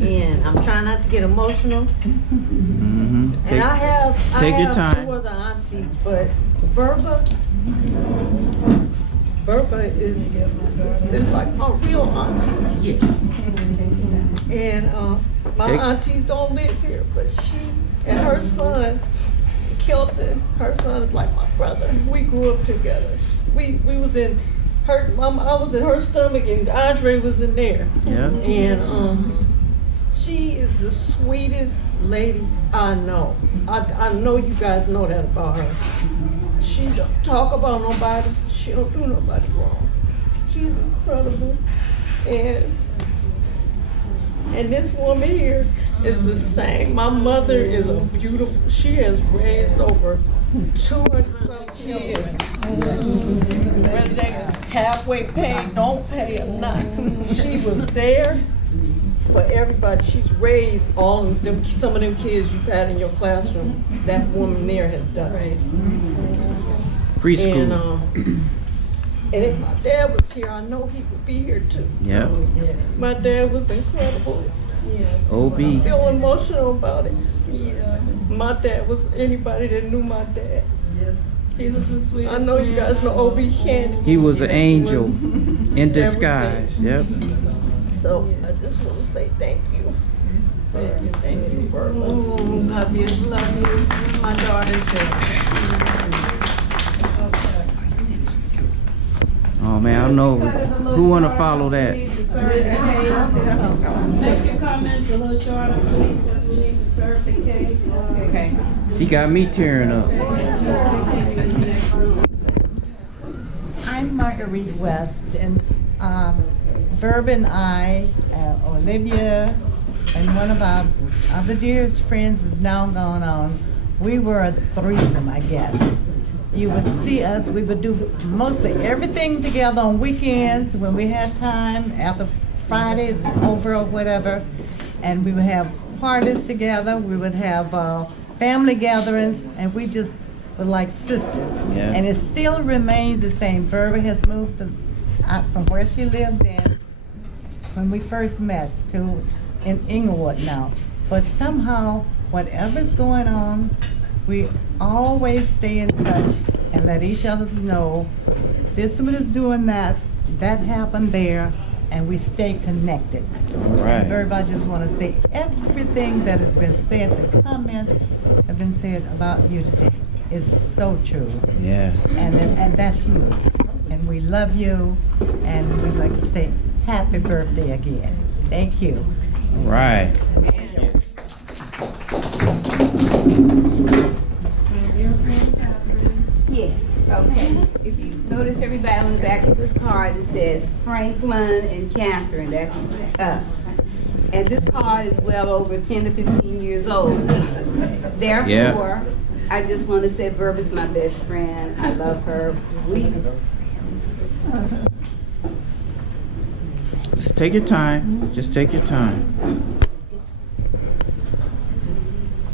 and I'm trying not to get emotional. And I have your time. 2 other aunties, but Verba is like my real auntie. Yes. And my aunties don't live here, but she and her son, Kelton, her son is like my brother. We grew up together. We was in her, I was in her stomach and Andre was in there. Yeah. And she is the sweetest lady I know. I know you guys know that about her. She don't talk about nobody. She don't do nobody wrong. She's incredible. And this woman here is the same. My mother is a beautiful, she has raised over 200-some kids. Whether they halfway pay, don't pay or not. She was there for everybody. She's raised all of them, some of them kids you've had in your classroom. That woman there has done. Preschool. And if my dad was here, I know he would be here too. Yeah. My dad was incredible. Yes. OB. I feel emotional about it. Yeah. My dad was, anybody that knew my dad. Yes. He was the sweetest. I know you guys know OB Candy. He was an angel in disguise. Yep. So I just want to say thank you. Thank you, Verba. Love you, my daughter too. Oh man, I know who want to follow that. Make your comments a little shorter, please, because we need to serve the cake. Okay. She got me tearing up. I'm Marguerite West, and Verba and I, Olivia, and one of our other dearest friends is now gone on. We were a threesome, I guess. You would see us, we would do mostly everything together on weekends when we had time, after Fridays over or whatever, and we would have parties together, we would have family gatherings, and we just were like sisters. Yeah. And it still remains the same. Verba has moved out from where she lived in when we first met to in Inglewood now. But somehow, whatever's going on, we always stay in touch and let each other know this one is doing that happened there, and we stay connected. All right. Verba, I just want to say everything that has been said, the comments have been said about you today is so true. Yeah. And that's you. And we love you, and we'd like to say happy birthday again. Thank you. All right. Yes, okay. If you notice, everybody on the back of this card, it says Franklin and Catherine, that's us. And this card is well over 10 to 15 years old. Therefore, I just want to say Verba's my best friend. I love her. Just take your time. Just take your time.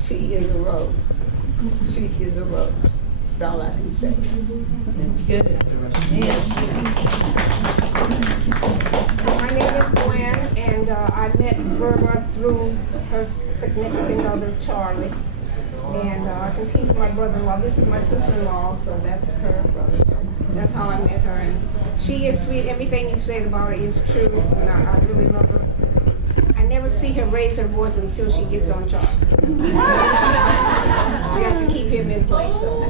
She is a rose. She is a rose. That's all I can say. That's good. Yes. I met Verba through her significant other, Charlie. And because he's my brother-in-law, this is my sister-in-law, so that's her brother. That's how I met her. And she is sweet. Everything you said about her is true, and I really love her. I never see her raise her voice until she gets on charge. She has to keep him in place. So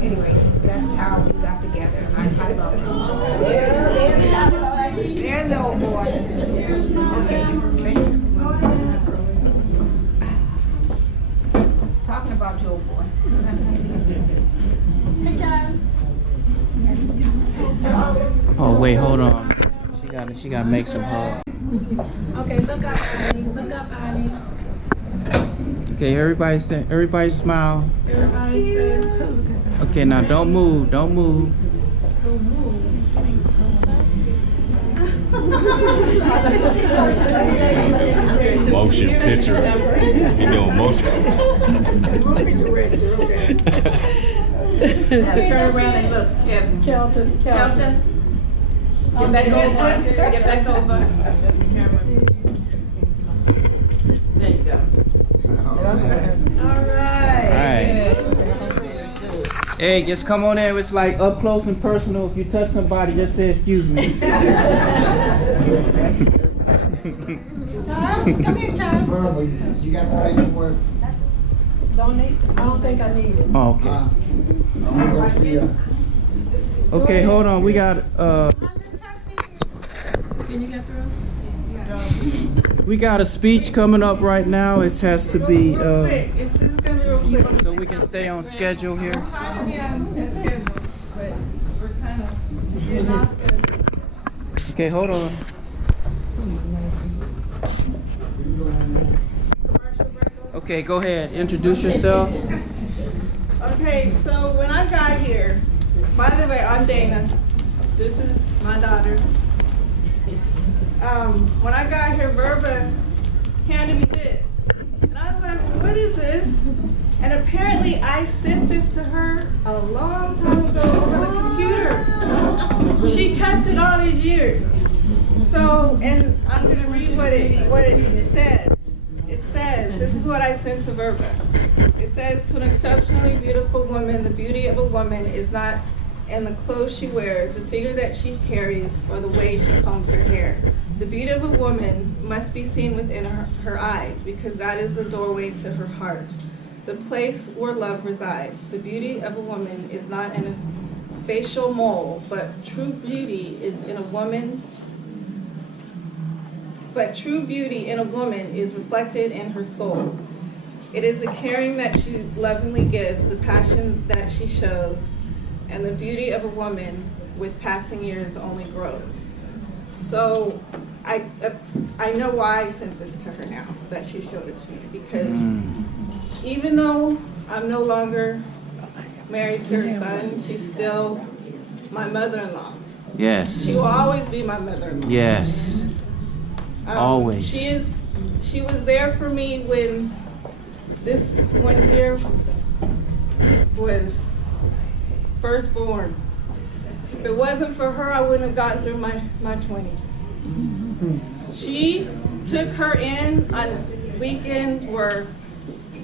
anyway, that's how we got together, and I love her. There's the old boy. Okay. Talking about your old boy. Hey, Charles. Oh wait, hold on. She got to make some hugs. Okay, look up, Annie. Look up, Annie. Okay, everybody smile. Everybody say. Okay, now don't move. Don't move. Motion picture. You doing motion. Turn around and look, Kelton. Kelton. Get back over. Get back over. There you go. All right. Hey, just come on in. It's like up close and personal. If you touch somebody, just say excuse me. Charles, come here, Charles. You got the paperwork. I don't think I need it. Oh, okay. Okay, hold on. We got Can you get through? we got a speech coming up right now. It has to be so we can stay on schedule here. Okay, hold on. Okay, go ahead. Introduce yourself. Okay, so when I got here, by the way, I'm Dana. This is my daughter. When I got here, Verba handed me this. And I was like, what is this? And apparently I sent this to her a long time ago over the computer. She kept it all these years. So, and I'm going to read what it says. It says, this is what I sent to Verba. It says, to an exceptionally beautiful woman, the beauty of a woman is not in the clothes she wears, the figure that she carries, or the way she combs her hair. The beauty of a woman must be seen within her eyes, because that is the doorway to her heart, the place where love resides. The beauty of a woman is not in a facial mold, but true beauty in a woman is reflected in her soul. It is the caring that she lovingly gives, the passion that she shows, and the beauty of a woman with passing years only grows. So I know why I sent this to her now, that she showed it to me, because even though I'm no longer married to her son, she's still my mother-in-law. Yes. She will always be my mother-in-law. Yes. Always. She was there for me when this one here was first born. If it wasn't for her, I wouldn't have gotten through my 20s. She took her in on weekends where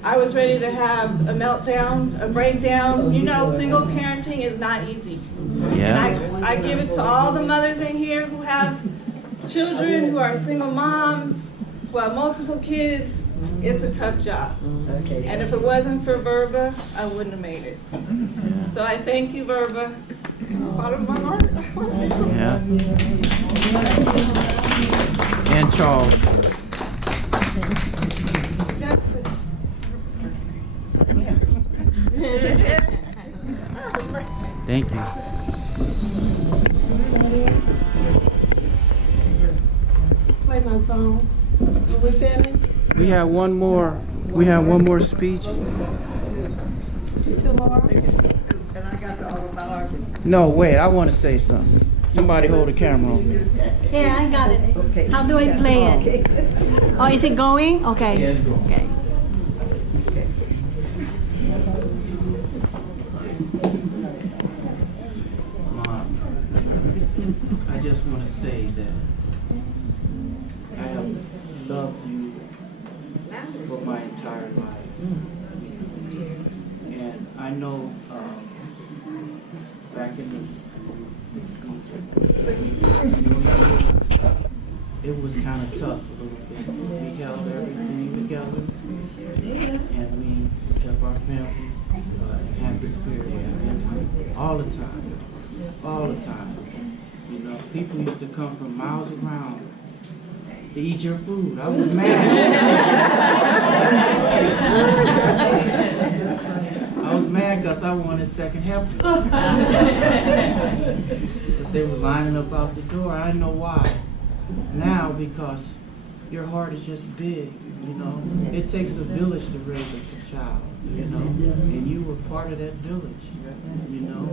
I was ready to have a meltdown, a breakdown. You know, single parenting is not easy. Yeah. And I give it to all the mothers in here who have children, who are single moms, who have multiple kids. It's a tough job. And if it wasn't for Verba, I wouldn't have made it. So I thank you, Verba. Out of my heart. Yeah. And Charles. Thank you. Play my song. Are we finished? We have one more. We have one more speech. 2 more? And I got the autobiography. No, wait. I want to say something. Somebody hold the camera on me. Yeah, I got it. Okay. How do I play it? Oh, is it going? Okay. Yeah, it's going. Okay. Mom, I just want to say that I have loved you for my entire life. And I know back in the 60s, it was kind of tough a little bit. We held everything together, and we kept our family happy spirit all the time. All the time. You know, people used to come from miles around to eat your food. I was mad. I was mad because I wanted second helping. But they were lining up out the door. I didn't know why. Now, because your heart is just big, you know. It takes a village to raise a child, you know. And you were part of that village, you know.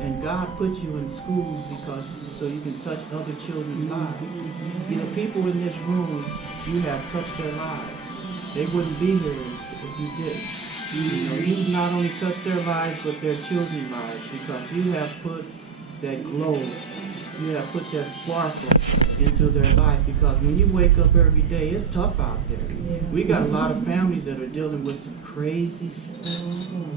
And God put you in schools because so you can touch other children's lives. You know, people in this room, you have touched their lives. They wouldn't be here if you didn't. You know, you not only touched their lives, but their children's lives, because you have put that glow, you have put that sparkle into their life. Because when you wake up every day, it's tough out there. We got a lot of families that are dealing with some crazy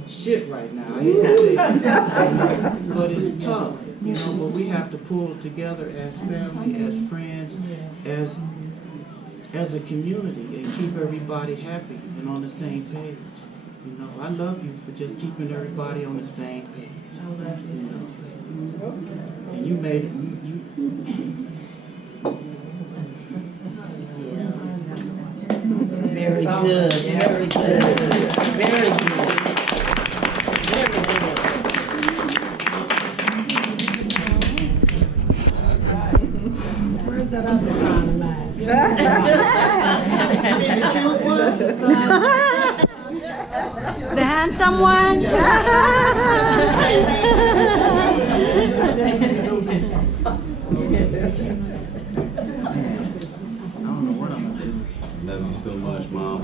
shit right now. I hate to say it. But it's tough, you know. But we have to pull together as family, as friends, as a community, and keep everybody happy and on the same page. You know, I love you for just keeping everybody on the same page. You know, and you made it. Very good. Very good. Very good. Very good. Where's that other sign of mine? The handsome one? Love you so much, Mom.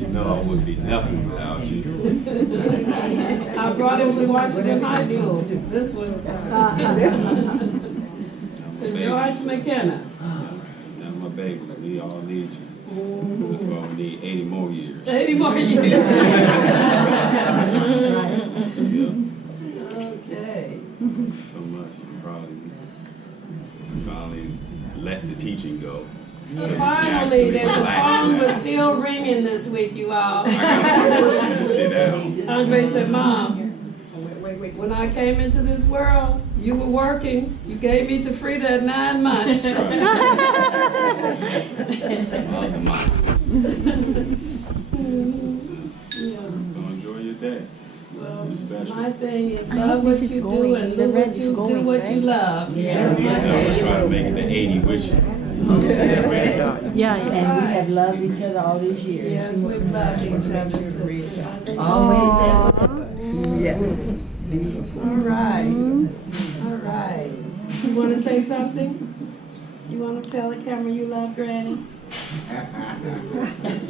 You know I wouldn't be nothing without you. I brought him to Washington High School. This one. George McKenna. Now my babies, we all need you. That's why we need 80 more years. 80 more years. Okay. So much. I'm proud of you. Finally let the teaching go. So Finally, the phone was still ringing this week, you all. I gotta force you to sit down. Andre said, Mom, when I came into this world, you were working. You gave me to Frida at 9 months. So enjoy your day. Well, my thing is love what you do and do what you love. Yeah. I'm trying to make it to 80 with you. Yeah, and we have loved each other all these years. Yes, we've loved each other, sisters. Always. Yes. All right. All right. You want to say something? You want to tell the camera you love Granny?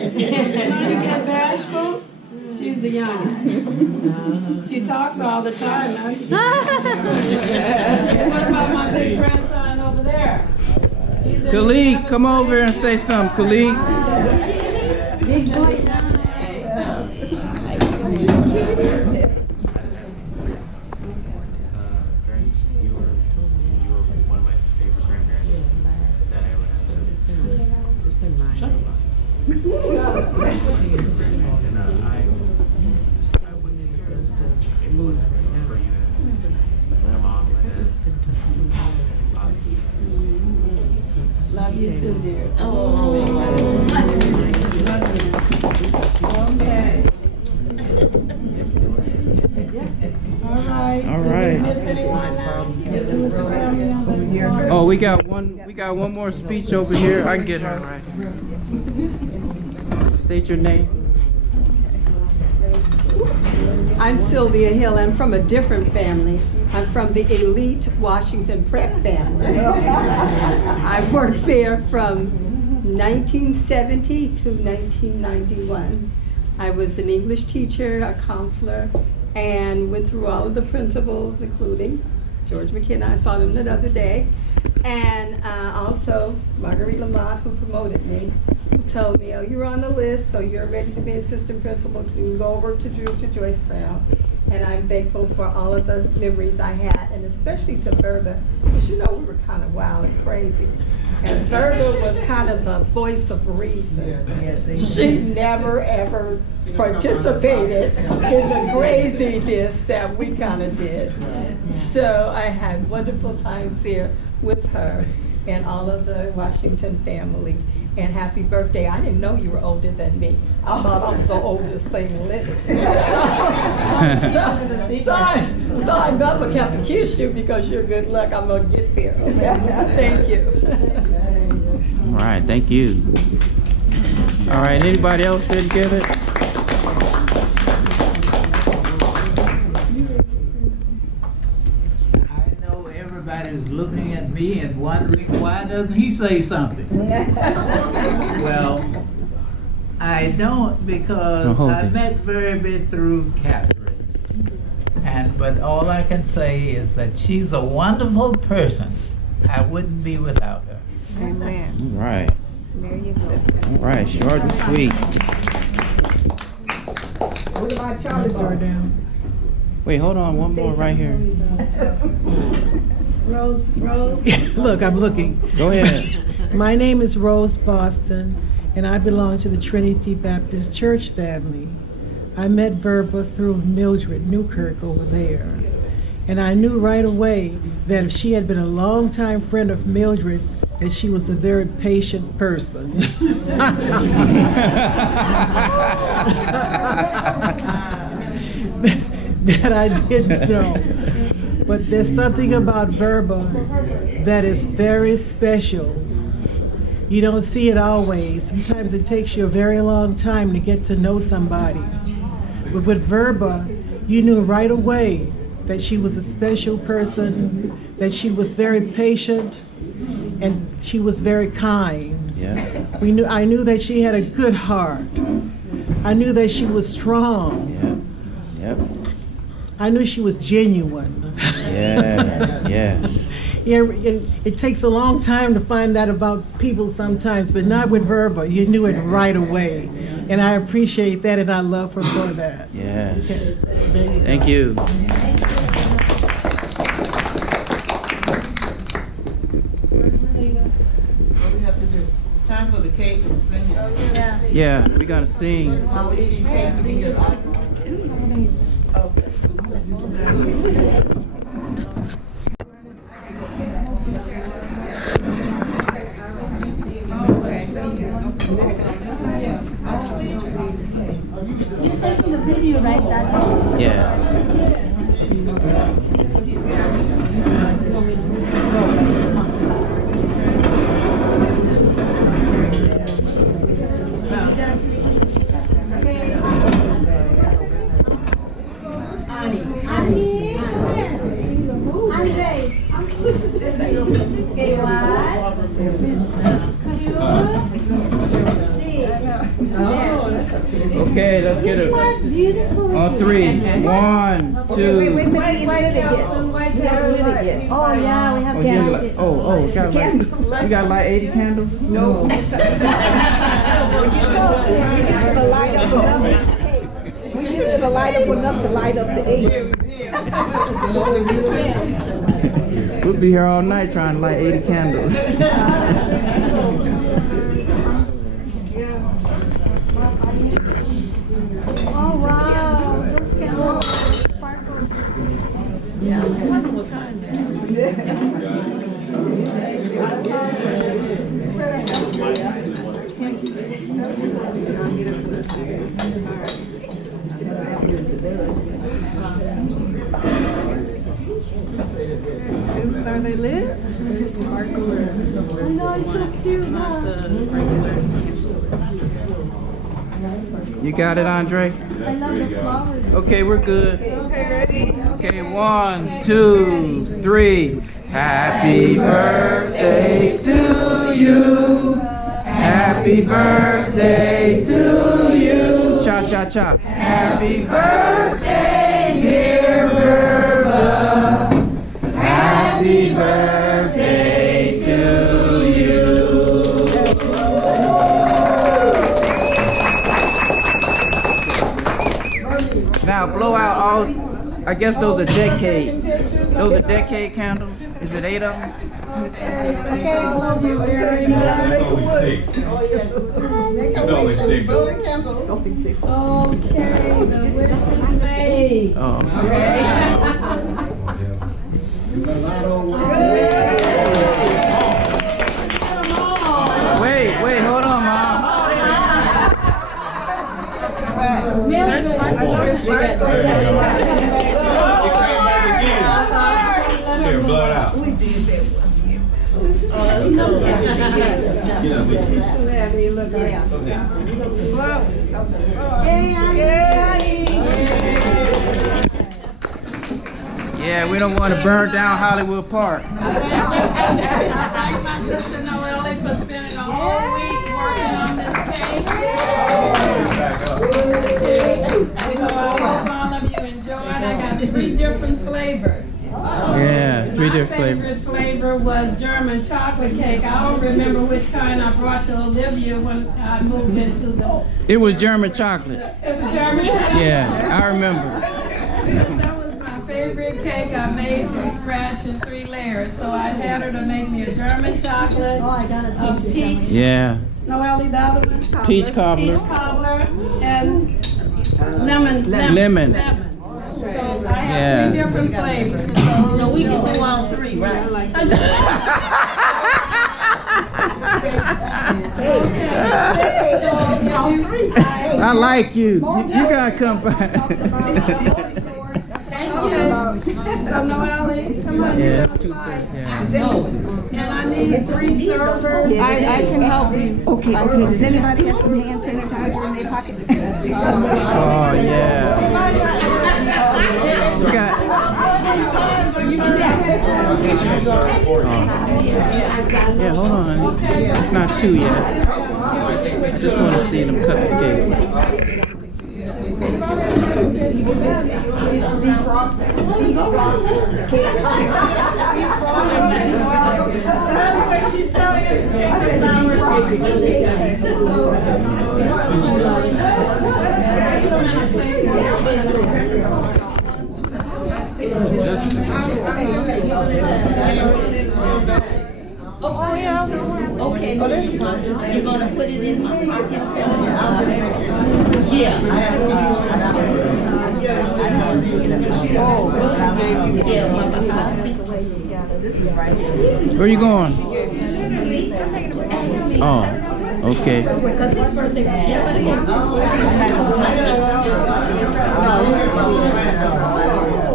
You get bashful? She's the youngest. She talks all the time now. What about my big grandson over there? Khalid, come over and say something, Khalid. Love you too, dear. Okay. All right. All right. Did we miss anyone now? With the family on this one? Oh, we got one more speech over here. I can get her right. State your name. I'm Sylvia Hill. I'm from a different family. I'm from the elite Washington Prep family. I worked there from 1970 to 1991. I was an English teacher, a counselor, and went through all of the principals, including George McKenna, I saw them the other day. And also Marguerite Lamont, who promoted me, who told me, oh, you're on the list, so you're ready to be assistant principal. So you can go over to Joyce Brown. And I'm thankful for all of the memories I had, and especially to Verba, because you know we were kind of wild and crazy. And Verba was kind of the voice of reason. She never ever participated in the craziness that we kind of did. So I had wonderful times here with her and all of the Washington family. And happy birthday. I didn't know you were older than me. I thought I was the oldest thing living. So I never kept to kiss you because you're good luck. I'm going to get there. Thank you. All right, thank you. All right, anybody else didn't get it? Everybody's looking at me and wondering why doesn't he say something? Well, I don't, because I met Verba through Catherine. But all I can say is that she's a wonderful person. I wouldn't be without her. Amen. All right. There you go. All right, short and sweet. What about Charlie? Wait, hold on, one more right here. Rose. Look, I'm looking. Go ahead. My name is Rose Boston, and I belong to the Trinity Baptist Church family. I met Verba through Mildred Newkirk over there. And I knew right away that if she had been a longtime friend of Mildred's, that she was a very patient person. That I didn't know. But there's something about Verba that is very special. You don't see it always. Sometimes it takes you a very long time to get to know somebody. But with Verba, you knew right away that she was a special person, that she was very patient, and she was very kind. Yeah. I knew that she had a good heart. I knew that she was strong. Yeah. Yep. I knew she was genuine. Yeah. Yes. Yeah, it takes a long time to find that about people sometimes, but not with Verba. You knew it right away. And I appreciate that, and I love her for that. Yes. Okay. Thank you. What we have to do? It's time for the cake and singing. Yeah, we gotta sing. While we're eating cake, we can get iPhone. You're taking the video, right, Dad? Yeah. Okay, let's get it. On three. 1, 2. Wait, we haven't lit it yet. Oh, yeah, we have candles. We got like 80 candles? No. We're just gonna light up enough. We're just gonna light up enough to light up the 8. We'll be here all night trying to light 80 candles. Oh, wow. Those candles sparkle. Yeah, wonderful time. Are they lit? I know, it's so cute, huh? You got it, Andre? I love the flowers. Okay, we're good. Okay, ready? Okay, 1, 2, 3. Happy birthday to you. Happy birthday to you. Cha cha cha. Happy birthday, dear Verba. I guess those are decade. Those are decade candles. Is it 8 of them? Thank you very much. It's only 6. Don't be sick. Okay, the wish is made. Oh. Wait, hold on, Mom. Here, blow it out. We did that one year. Too heavy, look at Yeah, we don't want to burn down Hollywood Park. I thank my sister Noelle for spending a whole week working on this cake. So I hope all of you enjoy it. I got 3 different flavors. Yeah, 3 different flavors. My favorite flavor was German chocolate cake. I don't remember which kind I brought to Olivia when I moved into the... It was German chocolate. It was German chocolate? Yeah, I remember. That was my favorite cake I made from scratch in 3 layers. So I had her to make me a German chocolate, a peach. Yeah. Noelle, the other one's cobbler. Peach cobbler. Peach cobbler and lemon. Lemon. So I have 3 different flavors. So we can do all 3, right? I like you. You gotta come back. So Noelle, come on. Yeah, it's 2:30. And I need 3 servers. I can help you. Okay, does anybody have some hand sanitizer in their pocket? Oh, yeah. We got... Yeah, hold on. It's not 2 yet. I just want to see them cut the cake. Oh, yeah. Okay, you're gonna put it in my pocket. Yeah. Where are you going? Oh, okay.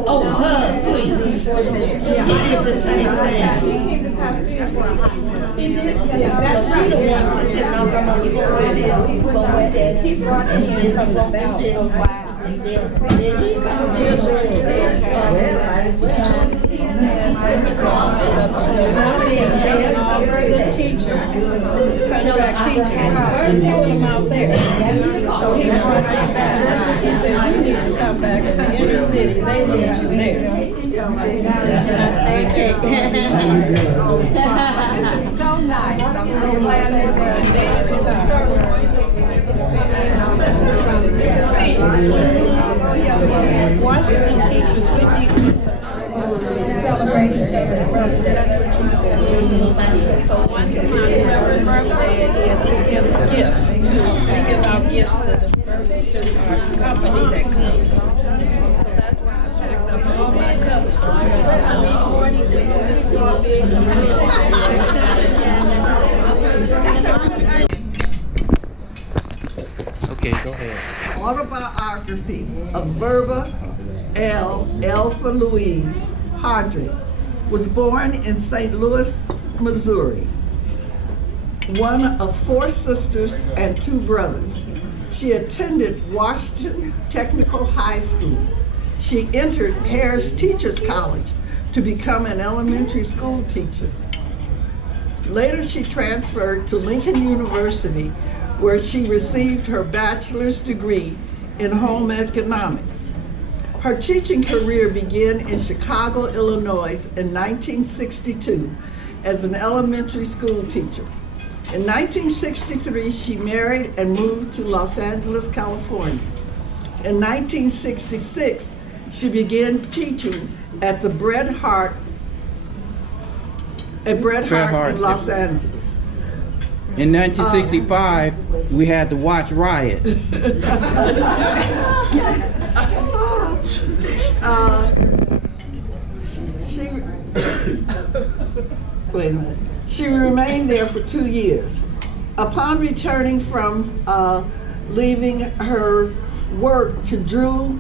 Oh, hug, please. That's the one that said, "No, Grandma, you go with this, you go with that." He brought it in from the Baptist. And then he comes in and says, good teacher, contract teacher, told him out there. So he brought me back. He said, you need to come back in the inner city. They need you there. And I stayed here. This is so nice. I'm so glad we're going to Washington teachers, we celebrate each other's birthday. So once a month, whatever birthday it is, we give gifts to, we give our gifts to our company that comes. So that's why I packed up all my cups. Okay, go ahead. Autobiography of Verba L for Louise Hardrick was born in St. Louis, Missouri. One of 4 sisters and 2 brothers. She attended Washington Technical High School. She entered Harris Teachers College to become an elementary school teacher. Later, she transferred to Lincoln University, where she received her bachelor's degree in home economics. Her teaching career began in Chicago, Illinois in 1962 as an elementary school teacher. In 1963, she married and moved to Los Angeles, California. In 1966, She began teaching at the Bret Hart in Los Angeles. In 1965, we had to watch Riot. Wait a minute. She remained there for 2 years. Upon returning from leaving her work to Drew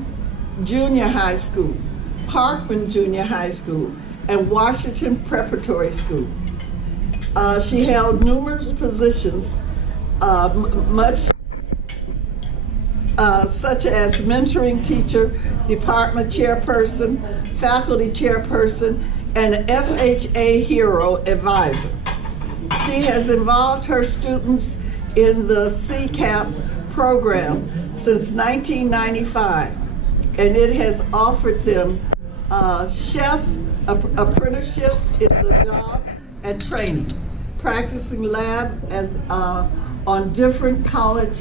Junior High School, Parkman Junior High School, and Washington Preparatory School, she held numerous positions, such as mentoring teacher, department chairperson, faculty chairperson, and FHA Hero advisor. She has involved her students in the CCAP program since 1995, and it has offered them chef apprenticeships in the job and training, practicing lab as on different college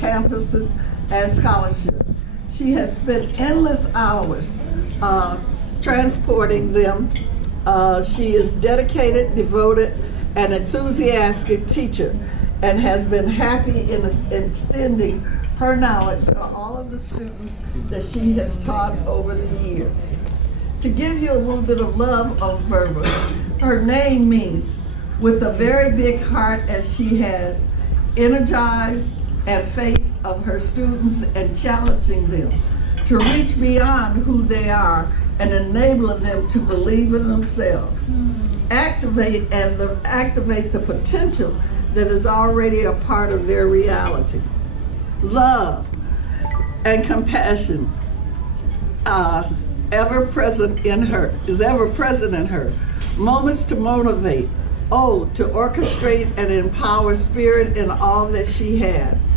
campuses and scholarships. She has spent endless hours transporting them. She is dedicated, devoted, and enthusiastic teacher, and has been happy in extending her knowledge to all of the students that she has taught over the years. To give you a little bit of love on Verba, her name means, with a very big heart, as she has energized and faith of her students and challenging them to reach beyond who they are and enabling them to believe in themselves. Activate the potential that is already a part of their reality. Love and compassion is ever present in her. Moments to motivate, to orchestrate and empower spirit in all that she has.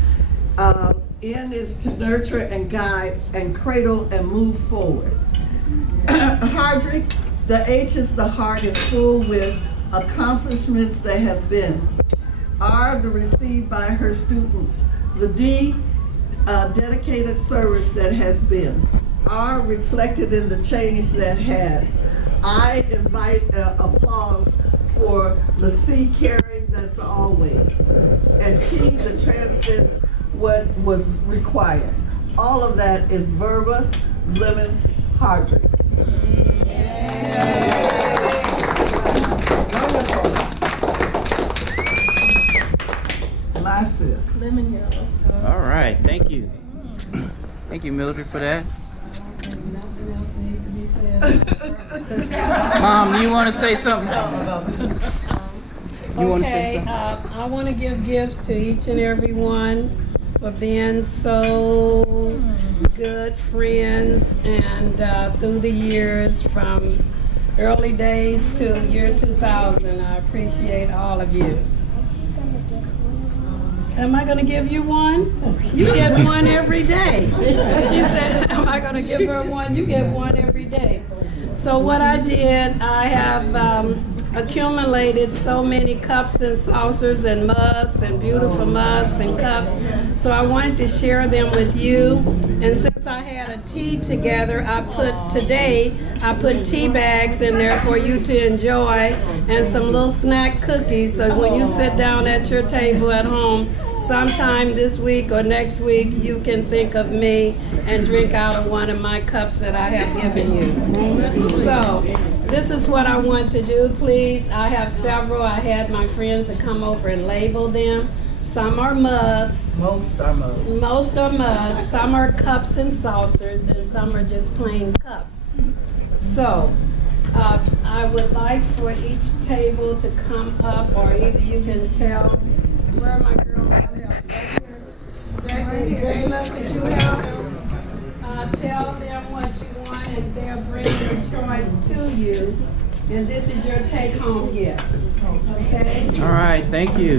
N is to nurture and guide and cradle and move forward. Hardrick, the H is the heart is full with accomplishments that have been. R, the received by her students. The D, dedicated service that has been. R, reflected in the change that has. I invite applause for the C, caring that's always. And T, the transcends what was required. All of that is Verba Lemons Hardrick. My sis. Lemon yellow. All right, thank you. Thank you, Mildred, for that. Nothing else needs to be said. Mom, do you want to say something? You want to say Okay, something? I want to give gifts to each and every one for being so good friends, and through the years, from early days to year 2000, I appreciate all of you. Am I going to give you one? You get one every day. She said, am I going to give her one? You get one every day. So what I did, I have accumulated so many cups and saucers and mugs and beautiful mugs and cups. So I wanted to share them with you. And since I had a tea together, I put tea bags in there for you to enjoy, and some little snack cookies. So when you sit down at your table at home, sometime this week or next week, you can think of me and drink out of one of my cups that I have given you. So this is what I want to do, please. I have several. I had my friends to come over and label them. Some are mugs. Most are mugs. Most are mugs. Some are cups and saucers, and some are just plain cups. So I would like for each table to come up, or either you can tell. Where are my girls? Jayla, could you help? Tell them what you want, and they'll bring your choice to you. And this is your take-home gift. Okay? All right, thank you.